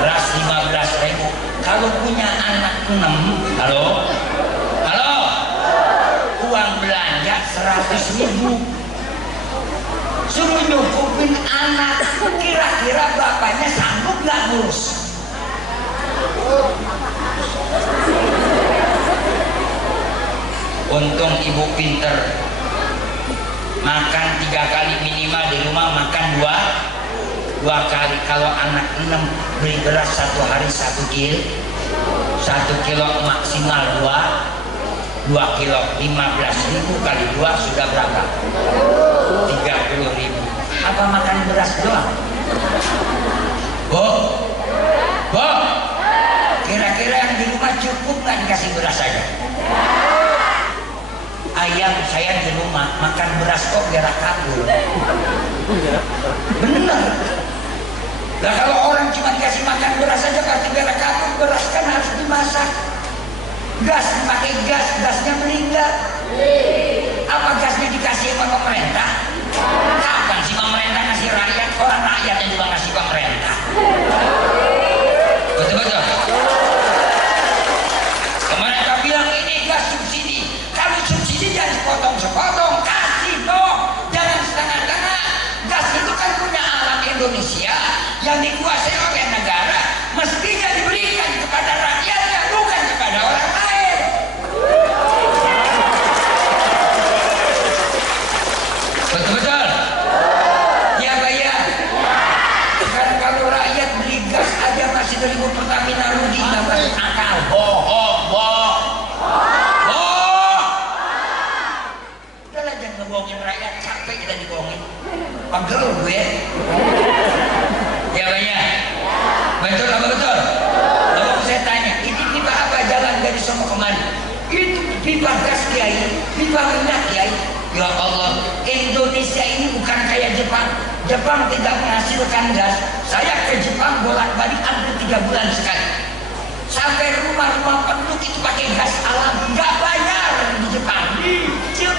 Beras 15.000. Kalau punya anak 6, halo, uang belanja 100.000. Suruh nyukupin anak, kira-kira bapaknya sanggup gak ngurus? Untung ibu pinter, makan 3 kali minimal di rumah, makan 2 kali. Kalau anak 6 beli beras 1 hari 1 kilo, 1 kilo maksimal 2 kilo, 15.000 kali 2 sudah berapa? 30.000. Apa makan beras doang? Bo, kira-kira yang di rumah cukup nggak dikasih beras saja? Ayam saya di rumah makan beras kok biar kabur. Bener. Nah kalau orang cuma dikasih makan beras saja pasti biar kabur. Beras kan harus dimasak. Gas pakai gas, gasnya meninggal. Apa gasnya dikasih sama pemerintah? Kapan sih pemerintah ngasih rakyat? Orang rakyat yang juga ngasih pemerintah. Betul-betul. Pemerintah bilang ini gas subsidi. Kalau subsidi jangan sepotong-sepotong, kasih dong. Jangan setengah-tengah. Gas itu kan punya alam Indonesia yang dikuasai oleh negara. Mestinya diberikan kepada rakyatnya, bukan kepada orang lain. Betul-betul. Ya bayar. Sekarang kalau rakyat beli gas aja masih dari Pertamina rugi, nggak masuk akal. Bohong. Udahlah jangan ngebohongin rakyat, capek kita dibohongin. Pegel gue. Ya bayar. Betul apa betul? Lalu saya tanya, ini pipa apa jalan dari sono kemari? Itu pipa gas kiai, pipa minyak kiai. Ya Allah, Indonesia ini bukan kayak Jepang. Jepang tidak menghasilkan gas. Saya ke Jepang bolak-balik hampir 3 bulan sekali. Sampai rumah-rumah penduduk itu pakai gas alam, nggak bayar di Jepang. Dicil.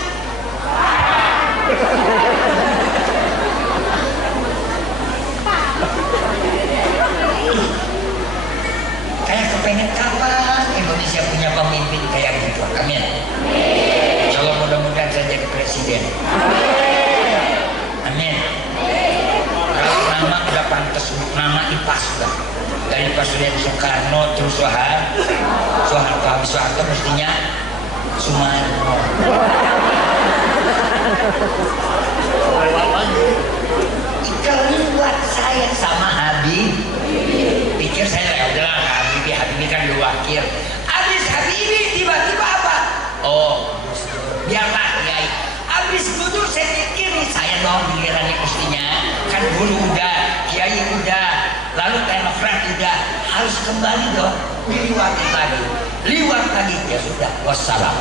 Kayak kepengen kapan Indonesia punya pemimpin kayak gitu. Amin. Kalau mudah-mudahan saya jadi presiden. Amin. Kalau nama udah pantas, nama IPAS sudah. Dari Presiden Soekarno terus Soeharto mestinya Sumarno. Keliwat saya sama Habib. Pikir saya ya udahlah Habibie kan dulu wakil. Abis Habibie tiba-tiba apa? Oh, biarlah kiai. Abis duduk saya pikir nih saya dong gilirannya mestinya. Kan dulu udah, kiai udah, lalu teknokrat udah, harus kembali dong. Liwat lagi ya sudah, wassalam.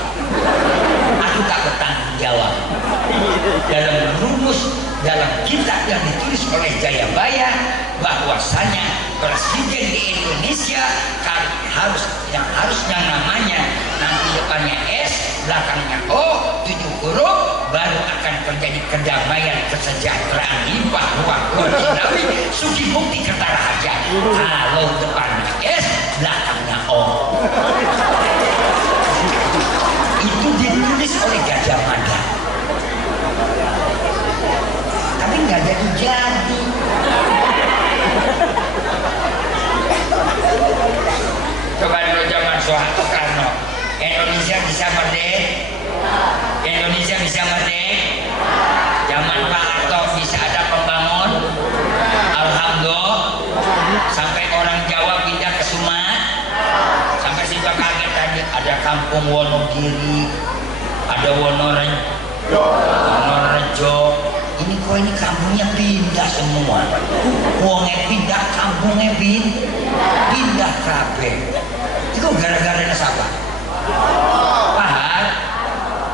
Aku tak bertanggung jawab dalam rumus dalam kitab yang ditulis oleh Jayabaya bahwasanya presiden di Indonesia yang harusnya namanya nanti depannya S, belakangnya O, 7 huruf, baru akan terjadi kedamaian, kesejahteraan, limpah ruah, kontinami, suci bukti kerta rahaja. Kalau depannya S, belakangnya O. Itu ditulis oleh Gajah Mada. Tapi nggak jadi. Coba dulu zaman Soekarno, Indonesia bisa merdeka. Zaman Pak Harto bisa ada pembangun. Alhamdulillah. Sampai orang Jawa pindah ke Sumatera. Sampai juga kaget tadi ada kampung Wonogiri, ada Wonorejo, kok ini kampungnya pindah semua. Wongnya pindah, kampungnya pindah kabeh. Itu gara-gara siapa? Pahal.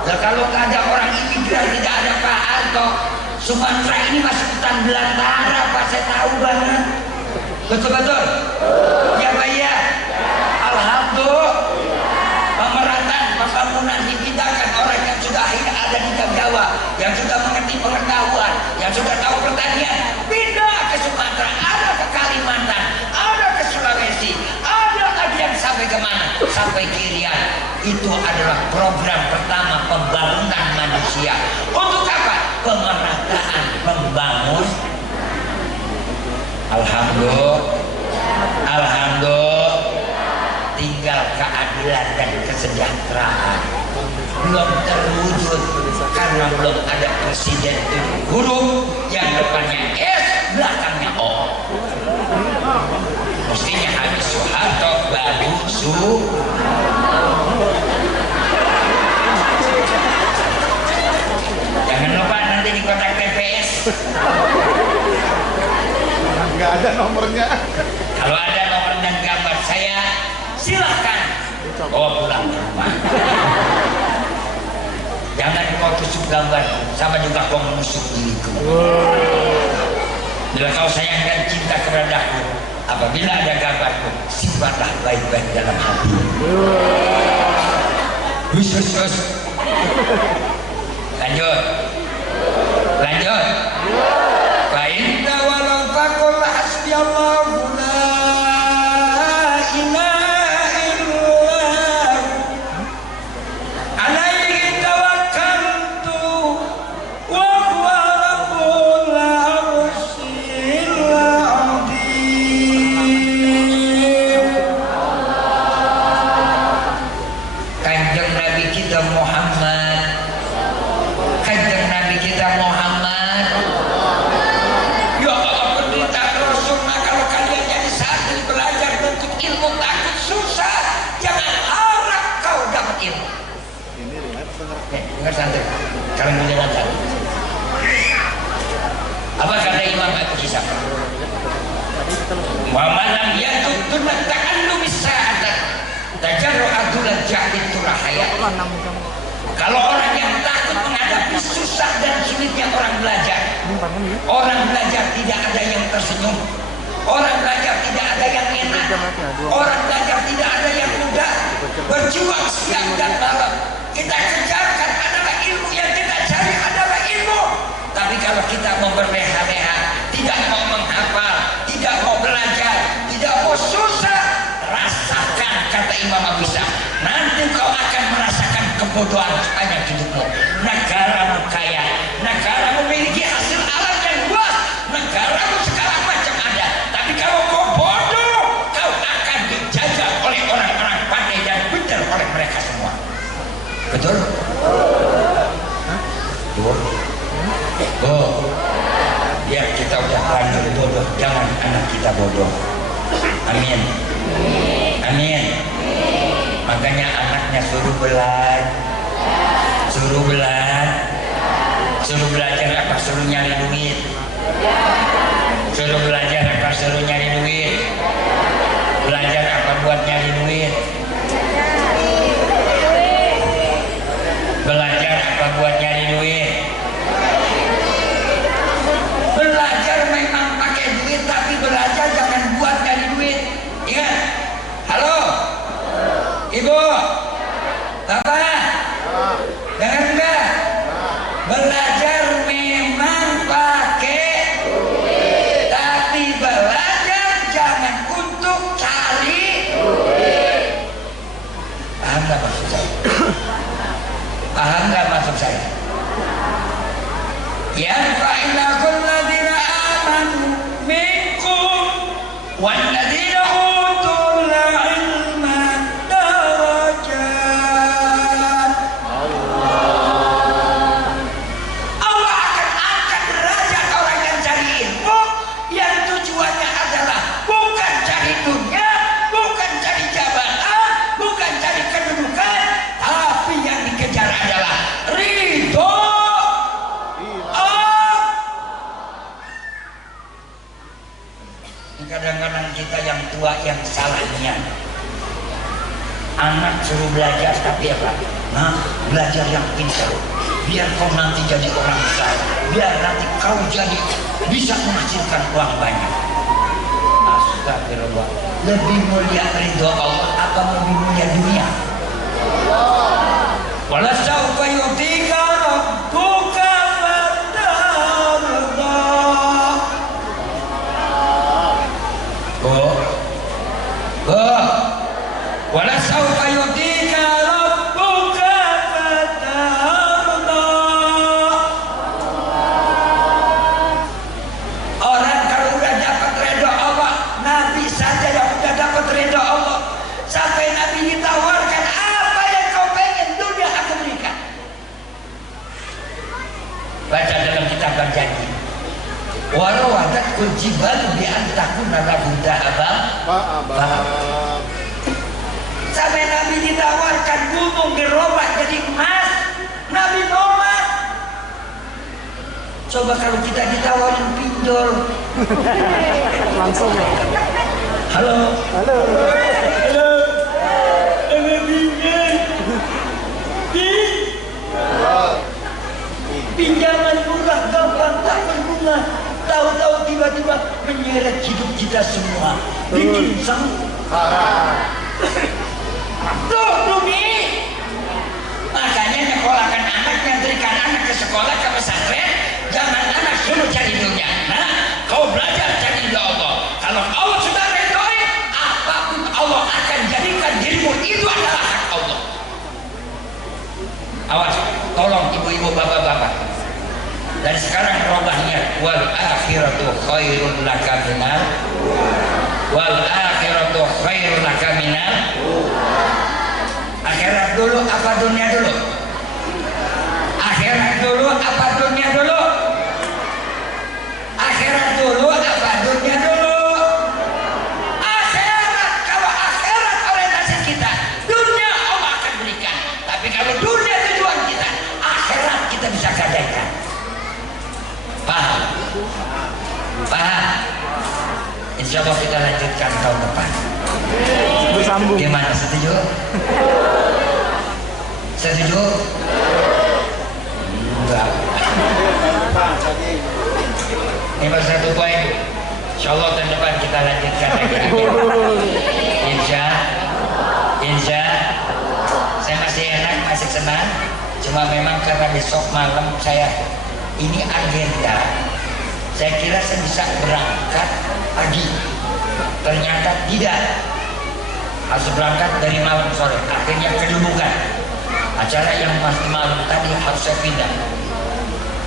Nah, kalau ada orang imigran tidak ada pahal toh. Sumatera ini masih hutan belantara, Pak, saya tahu banget. Betul-betul? Ya Pak ya? Alhamdulillah. Pemerataan pembangunan dipindahkan orang yang sudah ada di Jawa, yang sudah mengerti pengetahuan, yang sudah tahu pertanian, pindah ke Sumatera, ada ke Kalimantan, ada ke Sulawesi, ada lagi yang sampai kemana? Sampai Kirian. Itu adalah program pertama pembangunan manusia. Untuk apa? Pemerataan, membangun. Alhamdulillah, tinggal keadilan dan kesejahteraan belum terwujud karena belum ada presiden huruf yang depannya S belakangnya O. Mestinya habis Soeharto baru jangan lupa nanti di kotak TPS nggak ada nomornya. Kalau ada nomor dan gambar saya silakan bawa pulang ke rumah. Jangan kau tusuk gambar, sama juga kau menusuk diriku. Bila kau sayang dan cinta kepadaku, apabila ada gambarku, simpanlah baik-baik dalam hati. Khusus. Lanjut. Fa'inna walau faqul hasbiyallahu la ilaha illallah alaihi tawakkaltu wa huwa rabbul arsyil azim. Kanjeng Nabi kita Muhammad, kanjeng Nabi kita Muhammad. Ya Allah, pendeta Rasul, kalau kalian jadi santri belajar bentuk ilmu takut susah, jangan harap kau dapat ilmu. Dengar santri, kalian mendengar tadi. Apa kata Imam Abu Hisab? Wa malam yadudun ta'allum sa'adat tajarru'adulan jahid turahaya. Kalau orang yang takut menghadapi susah dan sulitnya orang belajar tidak ada yang tersenyum, orang belajar tidak ada yang enak, orang belajar tidak ada yang mudah, berjuang siang dan malam. Kita kejarkan adalah ilmu, yang kita cari adalah ilmu. Tapi kalau kita mau berleha-leha, tidak mau menghafal, tidak mau belajar, tidak mau susah, rasakan, kata Imam Abu Hisab, nanti kau akan merasakan kebodohan sepanjang hidupmu. Negaramu kaya, negaramu memiliki hasil alam yang luas, negaramu segala macam ada, tapi kalau kau bodoh, kau akan dijajah oleh orang-orang pandai dan benar oleh mereka semua. Betul? Biar kita udah lanjut bodoh, jangan anak kita bodoh. Amin. Makanya anaknya suruh belajar apa? Suruh nyari duit. Suruh belajar apa? Suruh nyari duit. Belajar apa buat nyari duit? Belajar apa buat nyari duit? Belajar memang pakai duit, tapi belajar jangan buat nyari duit. Ingat? Halo? Ibu? Bapak? Dengar enggak? Belajar memang pakai duit, tapi belajar jangan untuk cari duit. Paham nggak maksud saya? Paham nggak maksud saya? Yang fa'ilakul ladina amanu minkum wal ladina utul ilma darajat. Allah akan angkat derajat orang yang cari ilmu, yang tujuannya adalah bukan cari dunia, bukan cari jabatan, bukan cari kedudukan, tapi yang dikejar adalah ridho Nah, belajar yang pintar, biar kau nanti jadi orang besar, biar nanti kau jadi bisa menghasilkan uang banyak. Astagfirullah. Lebih mulia ridho Allah apa lebih mulia dunia? Wala sawfa yu'tika rabbuka fatarda. Wala sawfa yu'tika rabbuka fatarda. Orang kalau udah dapat ridho Allah, Nabi saja yang udah dapat ridho Allah, sampai Nabi ditawarkan apa yang kau pengen, dunia aku berikan. Baca dalam kitab berjanji. Warawadat kul jibal bi an takuna lahu dhahaban sampai Nabi ditawarkan gunung dirobak jadi emas, Nabi nolak. Coba kalau kita ditawarin pinjol Langsung. halo pinjaman murah gampang tak berbunga, tahu-tahu tiba-tiba menyeret hidup kita semua, bikin sengsara. Tuh Bumi, makanya nyekolahkan anak, ngantrikan anak ke sekolah, ke pesantren. Jangan anak suruh cari dunia. Nah, kau belajar cari ridho Allah. Kalau Allah sudah ridhoi, apapun Allah akan jadikan dirimu itu adalah hak Allah. Awas, tolong ibu-ibu, bapak-bapak. Dan sekarang robahnya wal akhiratu khairun laka minal wal akhiratu khairun laka minal. Akhirat dulu apa dunia dulu? Akhirat dulu apa dunia dulu? Akhirat dulu apa dunia dulu? Akhirat. Kalau akhirat orientasi kita, dunia Allah akan berikan. Tapi kalau dunia tujuan kita, akhirat kita bisa gadaikan. Paham? Paham? Insya Allah kita lanjutkan tahun depan. Bersambung. Gimana, setuju? Setuju? Enggak. Ini baru satu poin. Insya Allah tahun depan kita lanjutkan lagi. Insya saya masih enak, masih senang. Cuma memang karena besok malam saya ini agenda. Saya kira saya bisa berangkat pagi. Ternyata tidak. Harus berangkat dari malam sore. Akhirnya kedulukan. Acara yang masih malam tadi harus saya pindah.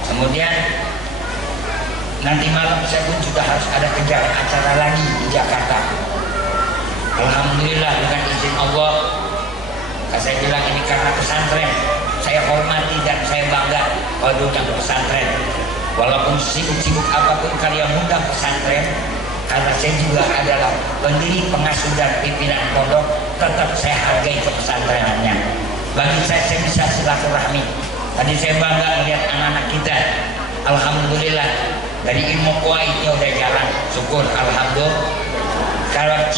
Kemudian nanti malam saya pun juga harus ada kejar acara lagi di Jakarta. Alhamdulillah dengan izin Allah. Saya bilang ini karena pesantren. Saya hormati dan saya bangga kalau undang pesantren. Walaupun sibuk-sibuk apapun kalian undang pesantren, karena saya juga adalah pendiri, pengasuh dan pimpinan pondok, tetap saya hargai kepesantrenannya. Bagi saya bisa silaturahmi. Tadi saya bangga melihat anak-anak kita. Alhamdulillah dari ilmu kuaitnya udah jalan. Syukur, alhamdulillah. Kalau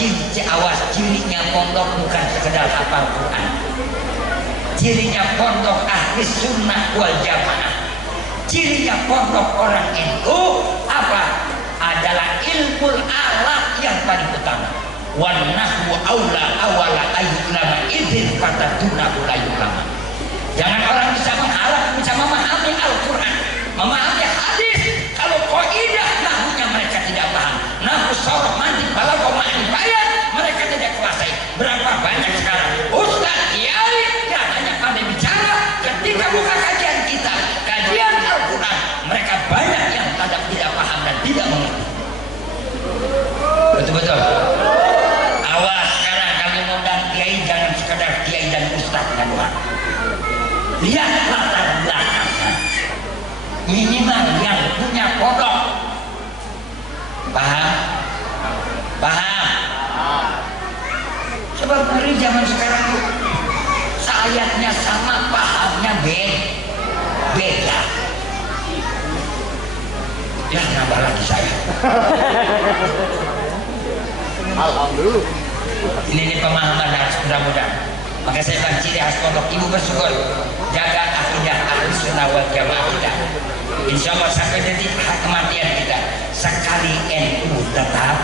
cirinya pondok bukan sekedar hafal Quran. Cirinya pondok ahli sunnah wal jamaah. Cirinya pondok orang itu apa? Adalah ilmu alat yang paling utama. Wan nahwu aula awala ayyulama idzin fatatunahu layulama. Jangan orang bisa mengharap bisa memahami Al-Quran, memahami hadis, kalau kaidah nahwunya mereka tidak paham. Nahwu sharh mantiq balaghah ma'ani bayan mereka tidak kuasai. Berapa banyak sekarang ustaz kiai yang hanya pandai bicara, ketika buka kajian kita, kajian Al-Quran, mereka banyak yang tidak paham dan tidak mengerti. Betul-betul. Awas sekarang kami undang kiai, jangan sekedar kiai dan ustaz dan doang. Lihat latar belakangnya. Minimal yang punya pondok. Paham? Paham? Sebab dari zaman sekarang itu ayatnya sama, pahamnya beda. Ya nambah lagi saya. Alhamdulillah. Ini pemahaman harus mudah-mudahan. Maka saya bilang ciri khas pondok, ibu bersyukur, jaga akidah Ahlussunnah wal Jamaah kita. Insya Allah sampai detik kematian kita, sekali NU tetap,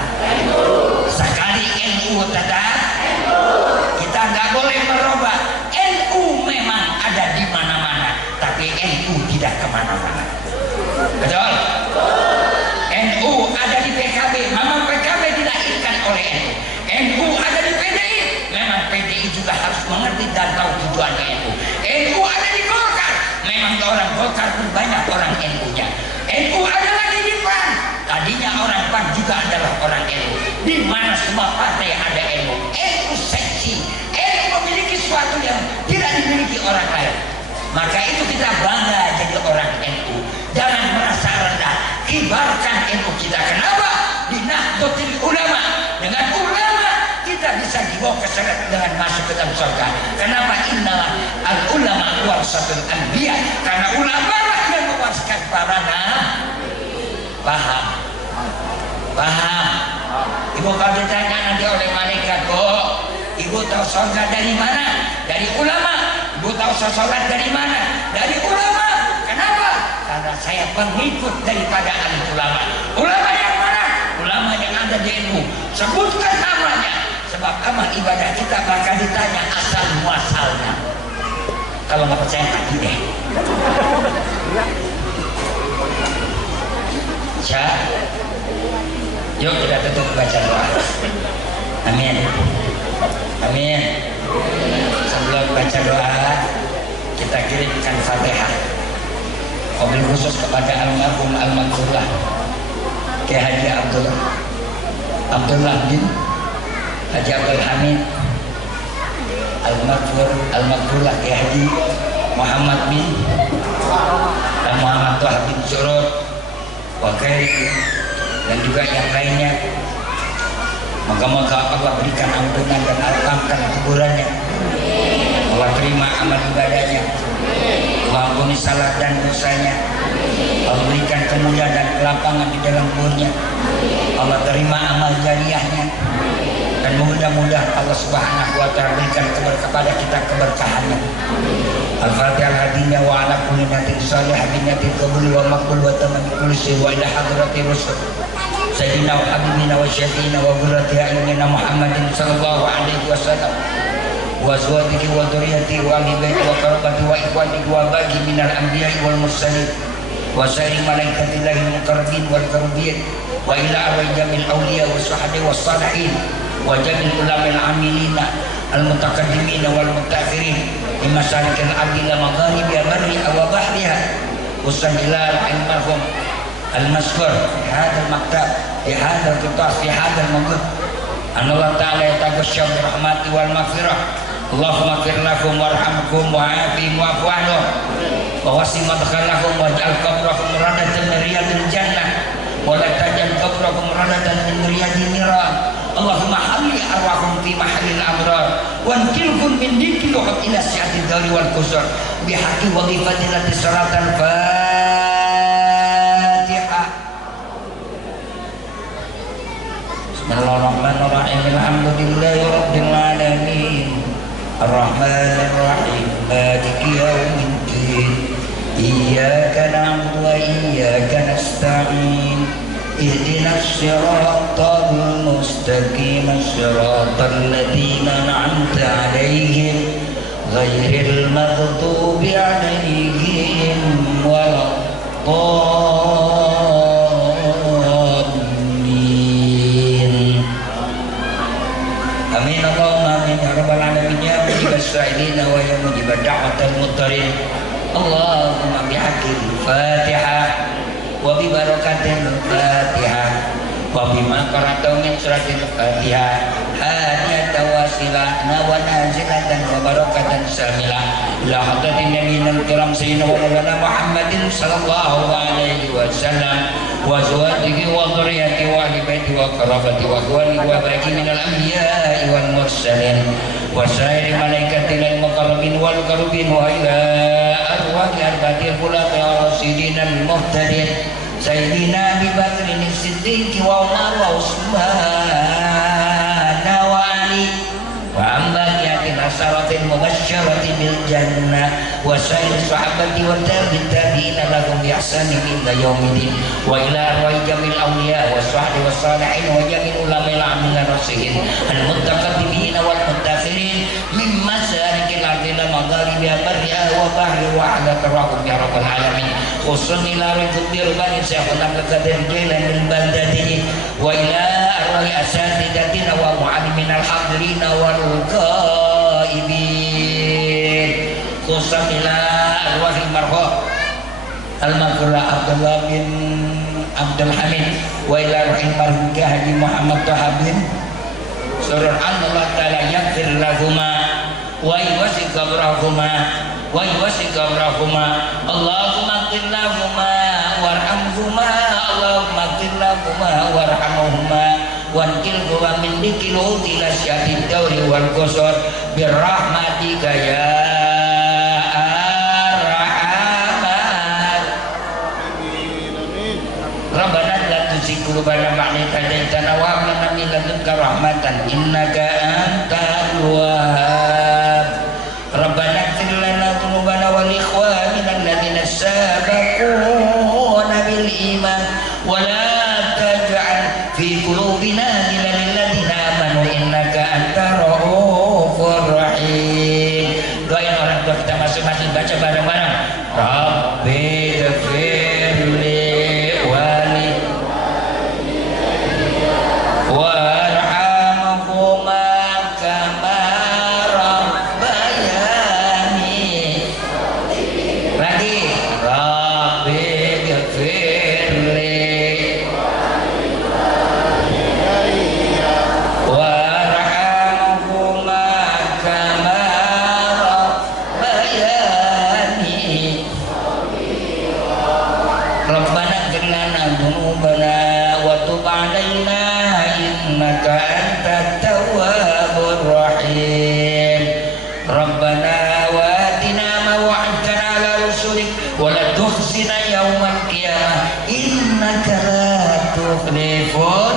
sekali NU tetap, kita nggak boleh merubah. NU memang ada di mana-mana, tapi NU tidak kemana-mana. Betul? NU ada di PKB, memang PKB dilahirkan oleh NU. NU ada di PDI, memang PDI juga harus mengerti dan tahu tujuannya NU. NU ada di Golkar, memang orang Golkar pun banyak orang NU-nya. NU ada lagi di PAN, tadinya orang PAN juga adalah orang NU. Di mana semua partai ada NU. NU seksi, NU memiliki sesuatu yang tidak dimiliki orang lain. Maka itu kita bangga jadi orang NU. Jangan merasa rendah, kibarkan NU kita. Kenapa? Di Nahdlatul Ulama, dengan ulama kita bisa dibawa ke seret dengan masuk ke dalam surga. Kenapa? Innalah al ulama warasatul anbiya, karena ulama lah yang mewariskan para nabi. Paham? Ibu kalau ditanya nanti oleh malaikat, "Bu, ibu tahu surga dari mana?" Dari ulama. Ibu tahu sholat dari mana? Dari ulama. Kenapa? Karena saya pengikut daripada ahli ulama. Ulama yang mana? Ulama yang ada di NU. Sebutkan namanya. Sebab amal ibadah kita bakal ditanya asal muasalnya. Kalau nggak percaya tadi deh. Syah. Yuk kita tutup baca doa. Amin. Amin. Sebelum baca doa, kita kirimkan Fatihah. Wabil khusus kepada almarhum al-maghfurlah Kiai Haji Abdullah bin Haji Abdul Hamid al-maghfurlah Kiai Haji Muhammad bin dan Muhammad Tuah bin Surut Wakairi dan juga yang lainnya. Moga-moga Allah berikan ampunan dan lapangkan kuburannya. Allah terima amal ibadahnya. Allah ampuni salah dan dosanya. Allah berikan kemudahan dan kelapangan di dalam kuburnya. Allah terima amal jariahnya. Dan mudah-mudahan Allah Subhanahu wa ta'ala berikan kepada kita keberkahannya. Al-Fatihah al-Hadiyah wa ala kulli natin salih hadinatin qabuli wa maqbul wa tamami kulisi wa ila hadrati rusul Sayyidina wa habibina wa syafiina wa qurrati a'yunina Muhammadin sallallahu alaihi wasallam wa azwajihi wa dzurriyyatihi wa ahli baiti wa qarabati wa ikhwanihi wa baqi minal anbiya'i wal mursalin wa sairi malaikatillahi al-muqarrabin wal karubiyyin wa ila arwah jamil awliya wa sahbihi wa salihin wa jamil ulamil amilina al-mutaqaddimina wal mutakhirin di masalikil adila magharibiha barriha wa bahriha usanilal al-marhum al-maskur fi hadal maktab fi hadal kitab fi hadal mawqif Allah ta'ala yataghashsha bi rahmati wal maghfirah Allahumma ighfir lahum warhamhum wa'afihim wa'fu anhum wa wasi' madkhalahum waj'al qabrahum radatan min riyadil jannah wa la taj'al qabrahum radatan min riyadin niran Allahumma halli arwahum fi mahallil amrar wankilhum min dikil wa ila si'ati dari wal kusur bihaqqi wadhifatil lati salatan Bismillahirrahmanirrahim. Alhamdulillahi rabbil alamin. Arrahmanir rahim. Maliki yaumiddin. Iyyaka na'budu wa iyyaka nasta'in. Ihdinas siratal mustaqim. Siratal ladzina an'amta 'alaihim ghairil maghdubi 'alaihim waladdallin. Amin Allahumma amin ya rabbal alamin ya mujibas sa'ilin wa ya mujibad da'watal muttarin. Allahumma bihaqqil Fatihah wa bi barakatil Fatihah wa bima qara'tu min suratil Fatihah hadiyatan wasilatan wa nazilatan wa barakatan samilah ila hadratin nabiyil kiram sayyidina wa maulana Muhammadin sallallahu alaihi wasallam wa azwajihi wa dzurriyyatihi wa ahli baiti wa qarabati wa ikhwani wa baqi minal anbiya'i wal mursalin wa sairi malaikatil muqarrabin wal karubin wa ila arwahi arba'atil khulafa'i ar-rasyidin al-muhtadin Sayyidina Abi Bakrin as-Siddiq wa Umar wa Utsman wa Ali wa ambaqiyati asaratil mubasysyrati bil jannah wa sayyid sahabati wa tabi'in lahum bi ihsanin ila yaumil wa ila arwah jamil awliya wa sahbi wa salihin wa jamil ulama'il amilin rasihin al muttaqaddimin wal muttakhirin min masarikil ardi ila magharibiha barriha wa bahri wa ala tarahum ya rabbal alamin khusun ila ridhi bani syakhna qadir jailan bil baldati wa ila arwah asatidatina wa mu'allimin al hadirin wal ghaibin khusun ila arwah marhum al-maghfurah Abdullah bin Abdul Hamid wa ila arwah marhum Haji Muhammad Taha bin surah Allah ta'ala yaghfir lahuma wa yuwasi qabrahuma wa yuwasi qabrahuma Allahumma qil lahuma warhamhuma Allahumma qil lahuma warhamhuma wankil huwa min dikilu ila syadid dawri wal qusur birrahmatika ya arhamar Rabbana la tuzigh qulubana ba'da idh hadaytana wa hab lana min ladunka rahmatan innaka antal wahhab Rabbana ighfir lana dhunubana wal ikhwanina alladhina sabaquna bil iman wa la taj'al fi qulubina ghillan lil ladzina amanu innaka antar raufur rahim. Doain orang tua kita masing-masing, baca bareng-bareng. Rabbi ighfirli wali warhamhuma kama rabbayani. Lagi Rabbi ighfirli warhamhuma kama rabbayani. Rabbana ighfir lana dhunubana wa tub 'alaina innaka antat tawwabur rahim. Rabbana wa atina ma wa'adtana 'ala rusulik wa la tukhzina yawmal qiyamah innaka la tukhliful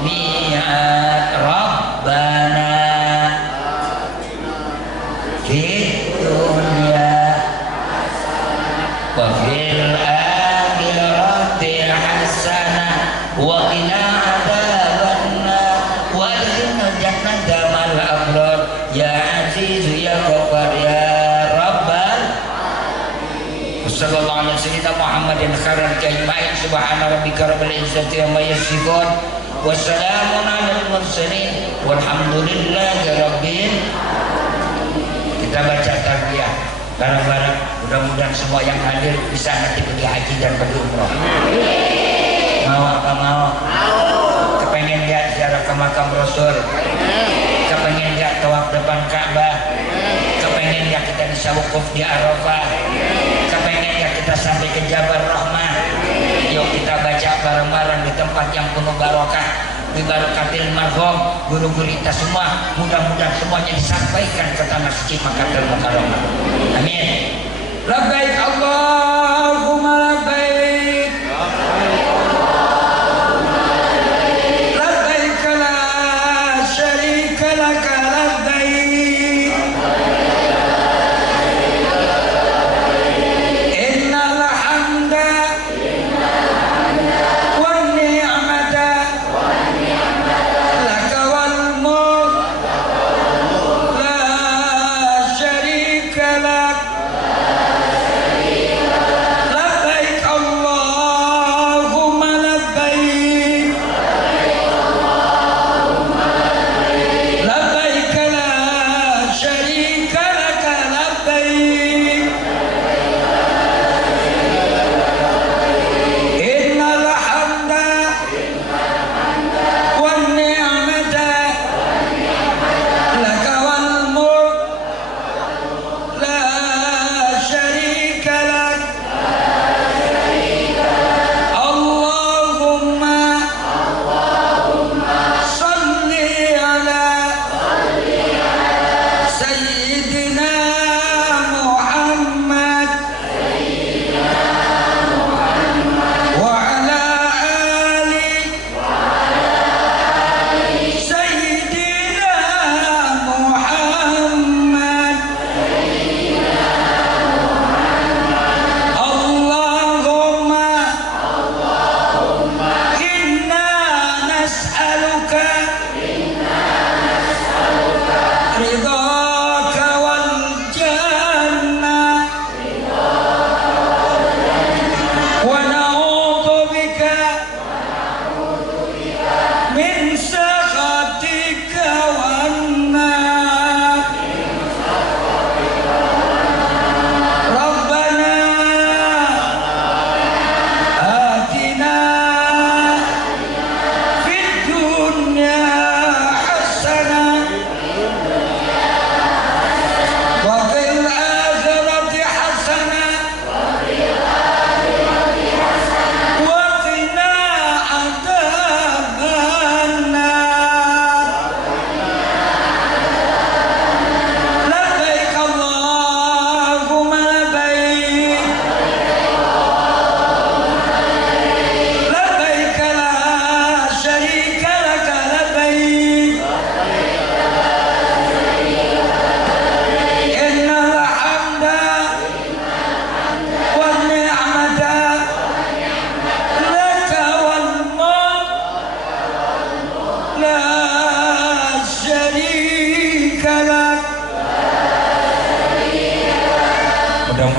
mi'ad. Rabbana fid dunya wa fil akhirati hasanah wa qina adzabannar wa adkhilna jannata ma'al abrar ya aziz ya ghaffar ya rabbal sallallahu alaihi wasallam Muhammadin khairal kalimah subhana rabbika rabbil izzati amma yasifun wa salamun alal mursalin walhamdulillahi rabbil. Kita baca tarbiyah bareng-bareng, mudah-mudahan semua yang hadir bisa nanti pergi haji dan pergi umroh. Mau apa mau? Kepengen lihat ziarah ke makam Rasul, kepengen lihat tawaf depan Ka'bah, kepengen lihat kita bisa wukuf di Arafah, kepengen lihat kita sampai ke Jabal Rahmah. Yuk kita baca bareng-bareng di tempat yang penuh barokah, di barakatil marhum guru-guru kita semua, mudah-mudahan semuanya disampaikan ke tanah suci Makkahul Mukarramah. Amin. Labbaik Allahumma labbaik labbaik la syarika laka labbaik innal hamda wan ni'mata laka wal mulk la syarika lak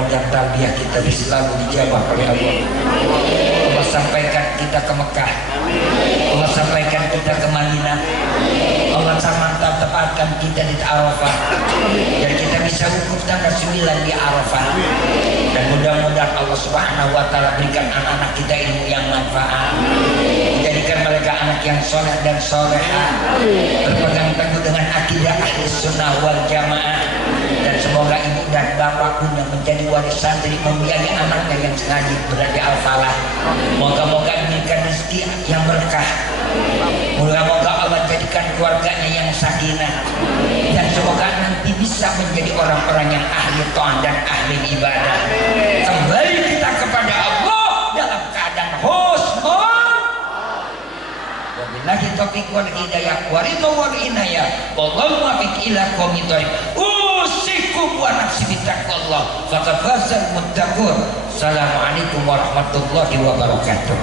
mudah-mudahan tarbiyah kita selalu dijabah oleh Allah. Allah sampaikan kita ke Mekah, Allah sampaikan kita ke Madinah, Allah mantap tepatkan kita di Arafah, dan kita bisa wukuf tanggal 9 di Arafah. Dan mudah-mudahan Allah Subhanahu wa taala berikan anak-anak kita ilmu yang manfaat, menjadikan mereka anak yang soleh dan soleha, berpegang teguh dengan akidah ahli sunnah wal jamaah. Dan semoga ibu dan bapak pun yang menjadi waris santri membiayai anaknya yang sengaja berada di Al-Falah. Moga-moga diberikan rezeki yang berkah. Moga-moga Allah jadikan keluarganya yang sakinah, dan semoga nanti bisa menjadi orang-orang yang ahli taat dan ahli ibadah. Kembali kita kepada Allah dalam keadaan husnul. Wabillahi taufiq wal hidayah wa ridha wal inayah. Wallahu muwaffiq ila aqwamit thoriq. Usikum wa nafsi bittaqwallah. Faqad fazal muttaqun. Assalamualaikum warahmatullahi wabarakatuh.